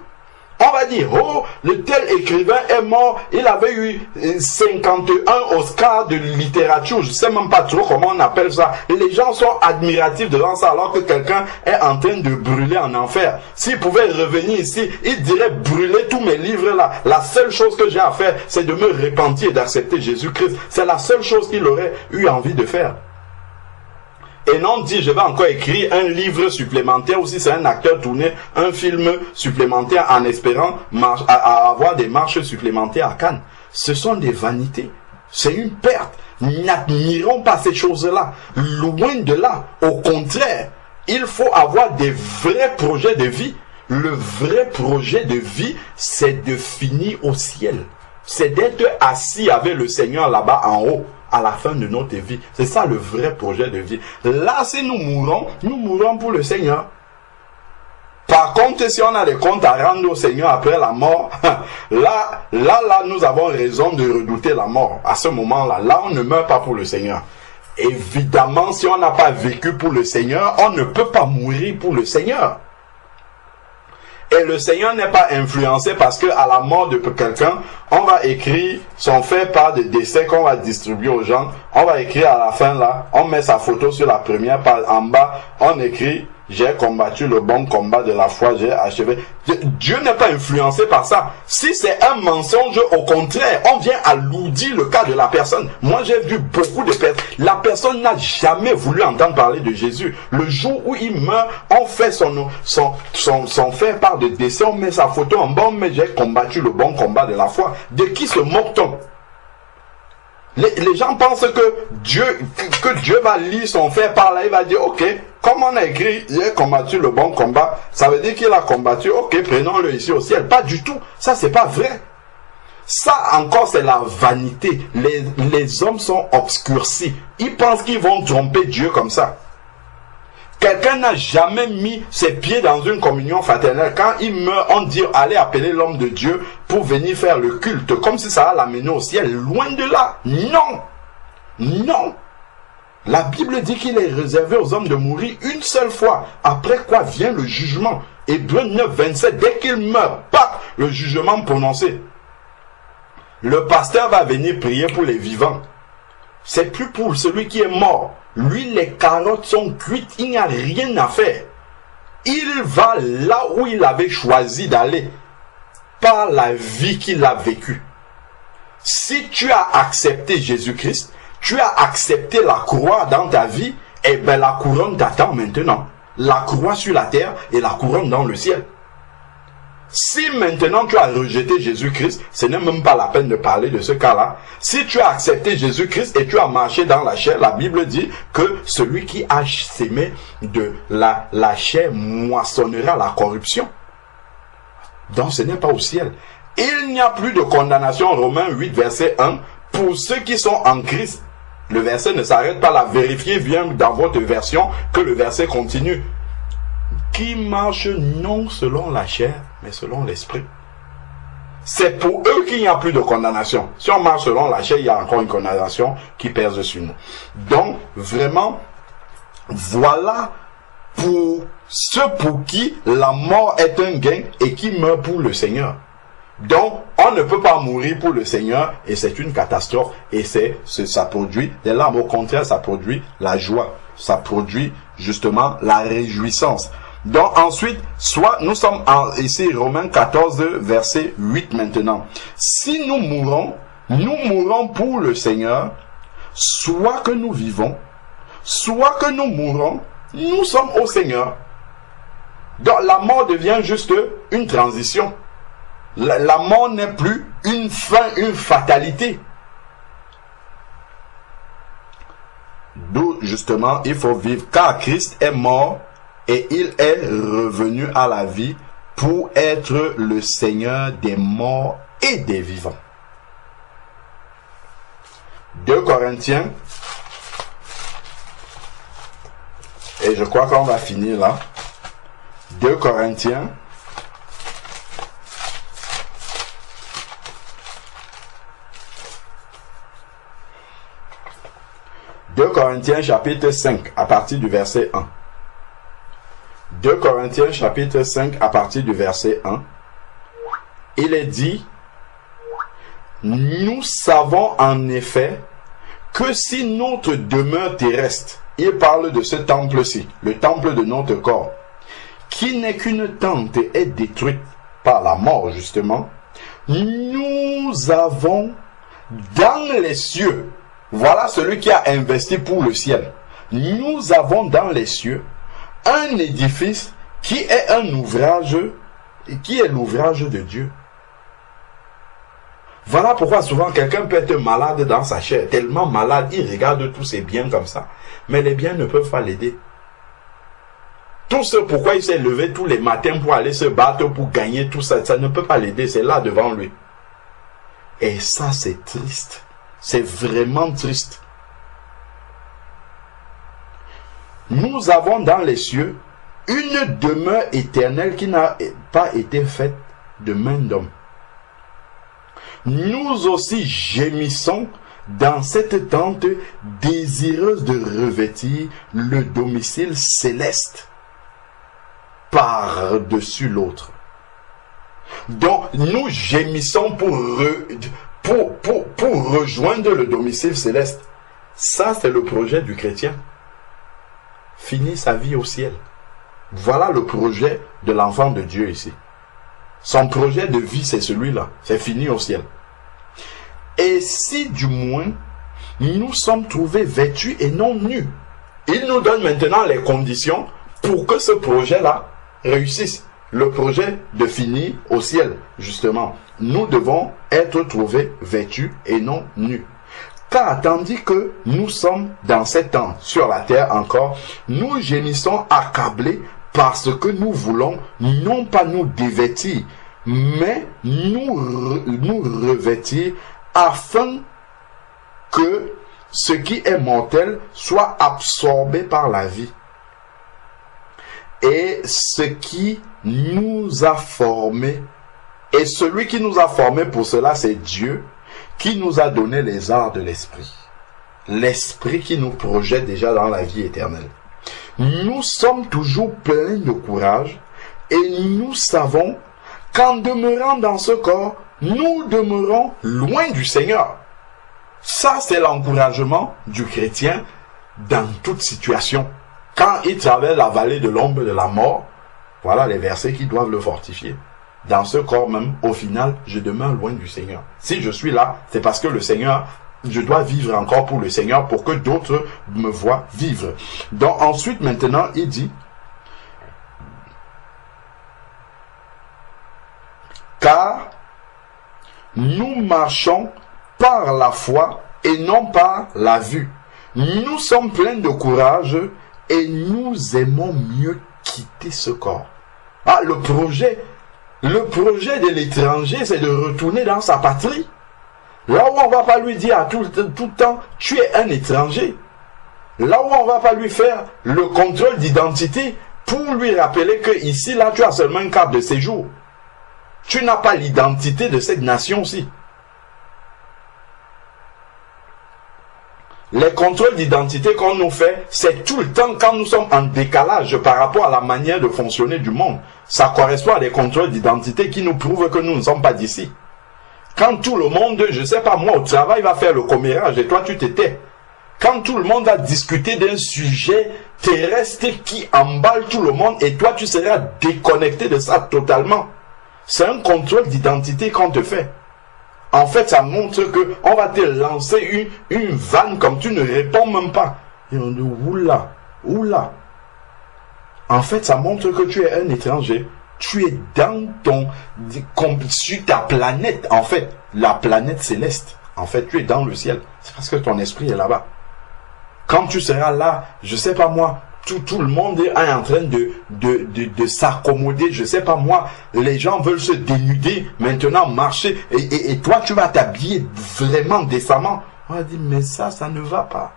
On va dire, oh, le tel écrivain est mort, il avait eu 51 Oscars de littérature, je ne sais même pas trop comment on appelle ça. Et les gens sont admiratifs devant ça, alors que quelqu'un est en train de brûler en enfer. S'il pouvait revenir ici, il dirait brûler tous mes livres là. La seule chose que j'ai à faire, c'est de me repentir et d'accepter Jésus-Christ. C'est la seule chose qu'il aurait eu envie de faire. et non dit je vais encore écrire un livre supplémentaire, ou si c'est un acteur tourner un film supplémentaire en espérant avoir des marches supplémentaires à Cannes. Ce sont des vanités. C'est une perte. N'admirons pas ces choses-là. Loin de là. Au contraire, il faut avoir des vrais projets de vie. Le vrai projet de vie, c'est de finir au ciel. C'est d'être assis avec le Seigneur là-bas en haut, à la fin de notre vie. C'est ça le vrai projet de vie. Là, si nous mourrons pour le Seigneur. Par contre, si on a des comptes à rendre au Seigneur après la mort, là, nous avons raison de redouter la mort. À ce moment-là, on ne meurt pas pour le Seigneur. Évidemment, si on n'a pas vécu pour le Seigneur, on ne peut pas mourir pour le Seigneur. Et le Seigneur n'est pas influencé parce que à la mort de quelqu'un, on va écrire son fait part de décès qu'on va distribuer aux gens. On va écrire à la fin là, on met sa photo sur la première page. En bas, on écrit « J'ai combattu le bon combat de la foi, j'ai achevé ». Dieu n'est pas influencé par ça. Si c'est un mensonge, au contraire, on vient alourdir le cas de la personne. Moi, j'ai vu beaucoup de personnes. La personne n'a jamais voulu entendre parler de Jésus. Le jour où il meurt, on fait son fait part de décès, on met sa photo en bas, mais j'ai combattu le bon combat de la foi. De qui se moque-t-on? Les gens pensent que Dieu va lire son fait par là, il va dire, ok, comme on a écrit, il a combattu le bon combat, ça veut dire qu'il a combattu, ok, prenons-le ici au ciel. Pas du tout, ça c'est pas vrai. Ça encore c'est la vanité. Les hommes sont obscurcis, ils pensent qu'ils vont tromper Dieu comme ça. Quelqu'un n'a jamais mis ses pieds dans une communion fraternelle. Quand il meurt, on dit allez appeler l'homme de Dieu pour venir faire le culte, comme si ça allait l'amener au ciel. Loin de là. Non. Non. La Bible dit qu'il est réservé aux hommes de mourir une seule fois. Après quoi vient le jugement. Hébreux 9, 27. Dès qu'il meurt, paf, le jugement prononcé. Le pasteur va venir prier pour les vivants. C'est plus pour celui qui est mort. Lui, les carottes sont cuites, il n'y a rien à faire. Il va là où il avait choisi d'aller, par la vie qu'il a vécue. Si tu as accepté Jésus-Christ, tu as accepté la croix dans ta vie, et bien la couronne t'attend maintenant. La croix sur la terre et la couronne dans le ciel. Si maintenant tu as rejeté Jésus-Christ, ce n'est même pas la peine de parler de ce cas-là. Si tu as accepté Jésus-Christ et tu as marché dans la chair, la Bible dit que celui qui a sémé de la chair moissonnera la corruption. Donc ce n'est pas au ciel. Il n'y a plus de condamnation, Romains 8, verset 1, pour ceux qui sont en Christ. Le verset ne s'arrête pas là. Vérifiez bien dans votre version que le verset continue. Qui marche non selon la chair, mais selon l'esprit. C'est pour eux qu'il n'y a plus de condamnation. Si on marche selon la chair, il y a encore une condamnation qui pèse sur nous. Donc, vraiment, voilà pour ceux pour qui la mort est un gain et qui meurt pour le Seigneur. Donc, on ne peut pas mourir pour le Seigneur et c'est une catastrophe. Et ça produit des larmes. Au contraire, ça produit la joie. Ça produit justement la réjouissance. Donc ensuite, soit nous sommes ici Romains 14, verset 8 maintenant. Si nous mourrons pour le Seigneur, soit que nous vivons, soit que nous mourons, nous sommes au Seigneur. Donc la mort devient juste une transition. La mort n'est plus une fin, une fatalité. D'où justement il faut vivre, car Christ est mort et il est revenu à la vie pour être le Seigneur des morts et des vivants. 2 Corinthiens, et je crois qu'on va finir là. 2 Corinthiens, chapitre 5, à partir du verset 1. 2 Corinthiens chapitre 5 à partir du verset 1. Il est dit, nous savons en effet que si notre demeure terrestre, il parle de ce temple-ci, le temple de notre corps, qui n'est qu'une tente est détruite par la mort justement, nous avons dans les cieux, voilà celui qui a investi pour le ciel. nous avons dans les cieux un édifice qui est l'ouvrage de Dieu. Voilà pourquoi souvent quelqu'un peut être malade dans sa chair, tellement malade, il regarde tous ses biens comme ça, mais les biens ne peuvent pas l'aider. Tout ce pourquoi il s'est levé tous les matins pour aller se battre, pour gagner tout ça, ça ne peut pas l'aider, c'est là devant lui. Et ça, c'est triste. C'est vraiment triste. Nous avons dans les cieux une demeure éternelle qui n'a pas été faite de main d'homme. Nous aussi gémissons dans cette tente désireuse de revêtir le domicile céleste par-dessus l'autre. Donc, nous gémissons pour rejoindre le domicile céleste. Ça, c'est le projet du chrétien. Finir sa vie au ciel. Voilà le projet de l'enfant de Dieu ici. Son projet de vie, c'est celui-là. C'est finir au ciel. Et si du moins, nous sommes trouvés vêtus et non nus. Il nous donne maintenant les conditions pour que ce projet-là réussisse. Le projet de finir au ciel, justement. Nous devons être trouvés vêtus et non nus. Car tandis que nous sommes dans cet temps, sur la terre encore, nous gémissons accablés parce que nous voulons non pas nous dévêtir, mais nous revêtir afin que ce qui est mortel soit absorbé par la vie. Et ce qui nous a formés, et celui qui nous a formés pour cela, c'est Dieu, qui nous a donné les arts de l'esprit. L'esprit qui nous projette déjà dans la vie éternelle. Nous sommes toujours pleins de courage et nous savons qu'en demeurant dans ce corps, nous demeurons loin du Seigneur. Ça, c'est l'encouragement du chrétien dans toute situation. Quand il traverse la vallée de l'ombre de la mort, voilà les versets qui doivent le fortifier. Dans ce corps même, au final, je demeure loin du Seigneur. Si je suis là, c'est parce que le Seigneur, je dois vivre encore pour le Seigneur pour que d'autres me voient vivre. Donc ensuite, maintenant, il dit, car nous marchons par la foi et non par la vue. Nous sommes pleins de courage et nous aimons mieux quitter ce corps. Ah, le projet de l'étranger, c'est de retourner dans sa patrie. Là où on ne va pas lui dire à tout le temps, tu es un étranger. Là où on ne va pas lui faire le contrôle d'identité pour lui rappeler que ici, là, tu as seulement une carte de séjour. Tu n'as pas l'identité de cette nation-ci. Les contrôles d'identité qu'on nous fait, c'est tout le temps quand nous sommes en décalage par rapport à la manière de fonctionner du monde. Ça correspond à des contrôles d'identité qui nous prouvent que nous ne sommes pas d'ici. Quand tout le monde, je ne sais pas moi, au travail va faire le commérage et toi tu t'étais. Quand tout le monde va discuter d'un sujet terrestre qui emballe tout le monde et toi tu seras déconnecté de ça totalement. C'est un contrôle d'identité qu'on te fait. En fait, ça montre que on va te lancer une vanne comme tu ne réponds même pas. Et on dit, oula, oula. En fait, ça montre que tu es un étranger. Tu es dans sur ta planète, en fait, la planète céleste. En fait, tu es dans le ciel. C'est parce que ton esprit est là-bas. Quand tu seras là, je sais pas moi, tout le monde est en train de s'accommoder, je sais pas moi, les gens veulent se dénuder, maintenant marcher, et toi tu vas t'habiller vraiment décemment. On va dire, mais ça ne va pas.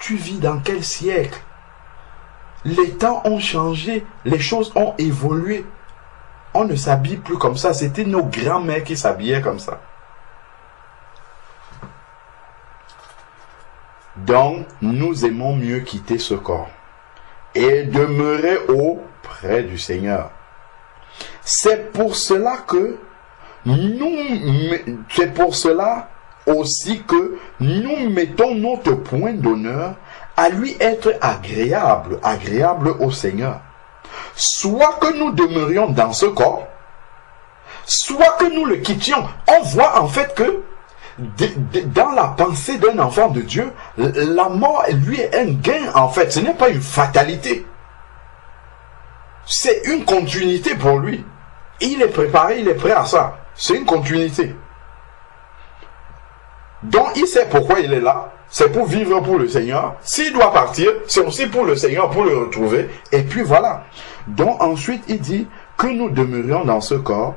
Tu vis dans quel siècle? Les temps ont changé, les choses ont évolué. On ne s'habille plus comme ça, c'était nos grands-mères qui s'habillaient comme ça. Donc, nous aimons mieux quitter ce corps et demeurer auprès du Seigneur. C'est pour cela aussi que nous mettons notre point d'honneur à lui être agréable au Seigneur. Soit que nous demeurions dans ce corps, soit que nous le quittions. On voit en fait que dans la pensée d'un enfant de Dieu, la mort, lui, est un gain, en fait. Ce n'est pas une fatalité. C'est une continuité pour lui. Il est préparé, il est prêt à ça. C'est une continuité. Donc, il sait pourquoi il est là. C'est pour vivre pour le Seigneur. S'il doit partir, c'est aussi pour le Seigneur, pour le retrouver. Et puis voilà. Donc, ensuite, il dit que nous demeurions dans ce corps,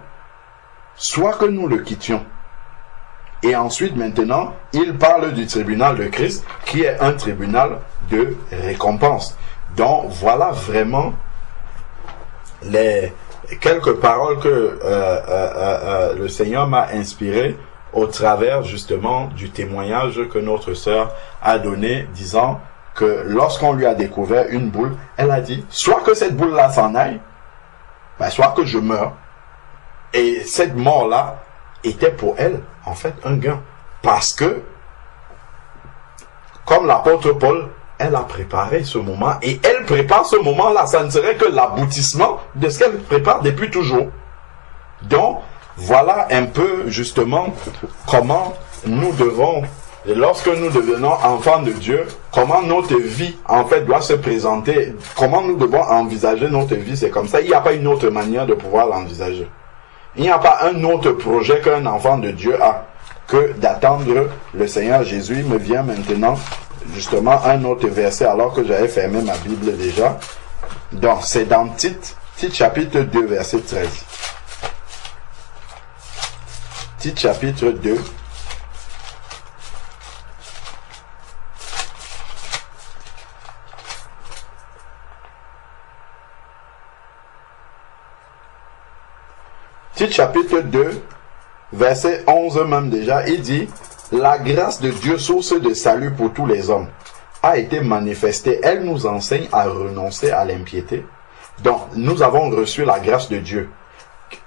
soit que nous le quittions. Et ensuite, maintenant, il parle du tribunal de Christ, qui est un tribunal de récompense. Donc, voilà vraiment les quelques paroles que le Seigneur m'a inspirées au travers justement du témoignage que notre sœur a donné, disant que lorsqu'on lui a découvert une boule, elle a dit, soit que cette boule-là s'en aille, soit que je meure. Et cette mort-là était pour elle, en fait, un gain. Parce que, comme l'apôtre Paul, elle a préparé ce moment, et elle prépare ce moment-là. Ça ne serait que l'aboutissement de ce qu'elle prépare depuis toujours. Donc, voilà un peu, justement, comment nous devons, lorsque nous devenons enfants de Dieu, comment notre vie, en fait, doit se présenter, comment nous devons envisager notre vie. C'est comme ça. Il n'y a pas une autre manière de pouvoir l'envisager. Il n'y a pas un autre projet qu'un enfant de Dieu a que d'attendre le Seigneur Jésus. Il me vient maintenant justement un autre verset alors que j'avais fermé ma Bible déjà. Donc c'est dans Tite chapitre 2 verset 13. Tite chapitre 2. Tite chapitre 2, verset 11 même déjà, il dit « La grâce de Dieu, source de salut pour tous les hommes, a été manifestée. Elle nous enseigne à renoncer à l'impiété. » Donc, nous avons reçu la grâce de Dieu,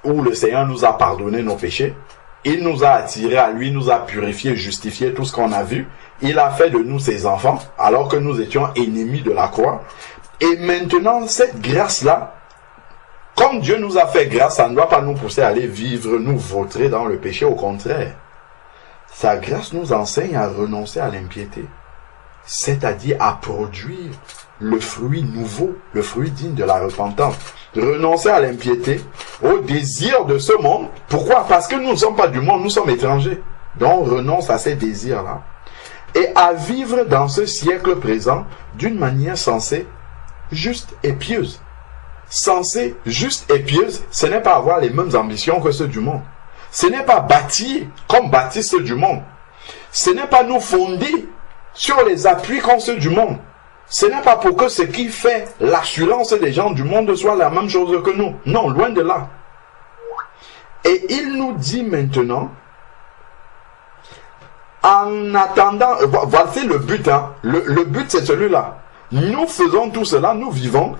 où le Seigneur nous a pardonné nos péchés. Il nous a attirés à lui, nous a purifiés, justifiés, tout ce qu'on a vu. Il a fait de nous ses enfants, alors que nous étions ennemis de la croix. Et maintenant, cette grâce-là, comme Dieu nous a fait grâce, ça ne doit pas nous pousser à aller vivre, nous vautrer dans le péché, au contraire. Sa grâce nous enseigne à renoncer à l'impiété, c'est-à-dire à produire le fruit nouveau, le fruit digne de la repentance. Renoncer à l'impiété, au désir de ce monde. Pourquoi? Parce que nous ne sommes pas du monde, nous sommes étrangers. Donc on renonce à ces désirs-là. Et à vivre dans ce siècle présent d'une manière sensée, juste et pieuse. Sensée, juste et pieuse, ce n'est pas avoir les mêmes ambitions que ceux du monde. Ce n'est pas bâtir comme bâtissent ceux du monde. Ce n'est pas nous fonder sur les appuis comme ceux du monde. Ce n'est pas pour que ce qui fait l'assurance des gens du monde soit la même chose que nous. Non, loin de là. Et il nous dit maintenant, en attendant, voici le but. Le but c'est celui-là. Nous faisons tout cela, nous vivons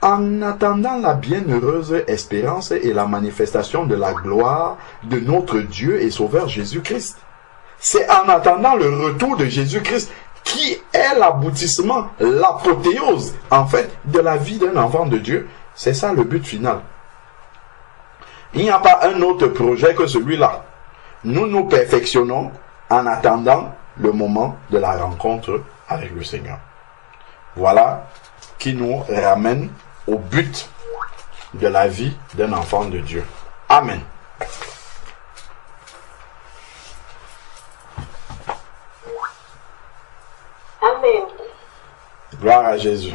en attendant la bienheureuse espérance et la manifestation de la gloire de notre Dieu et Sauveur Jésus-Christ. C'est en attendant le retour de Jésus-Christ qui est l'aboutissement, l'apothéose, en fait, de la vie d'un enfant de Dieu. C'est ça le but final. Il n'y a pas un autre projet que celui-là. Nous nous perfectionnons en attendant le moment de la rencontre avec le Seigneur. Voilà qui nous ramène au but de la vie d'un enfant de Dieu. Amen. Amen. Gloire à Jésus.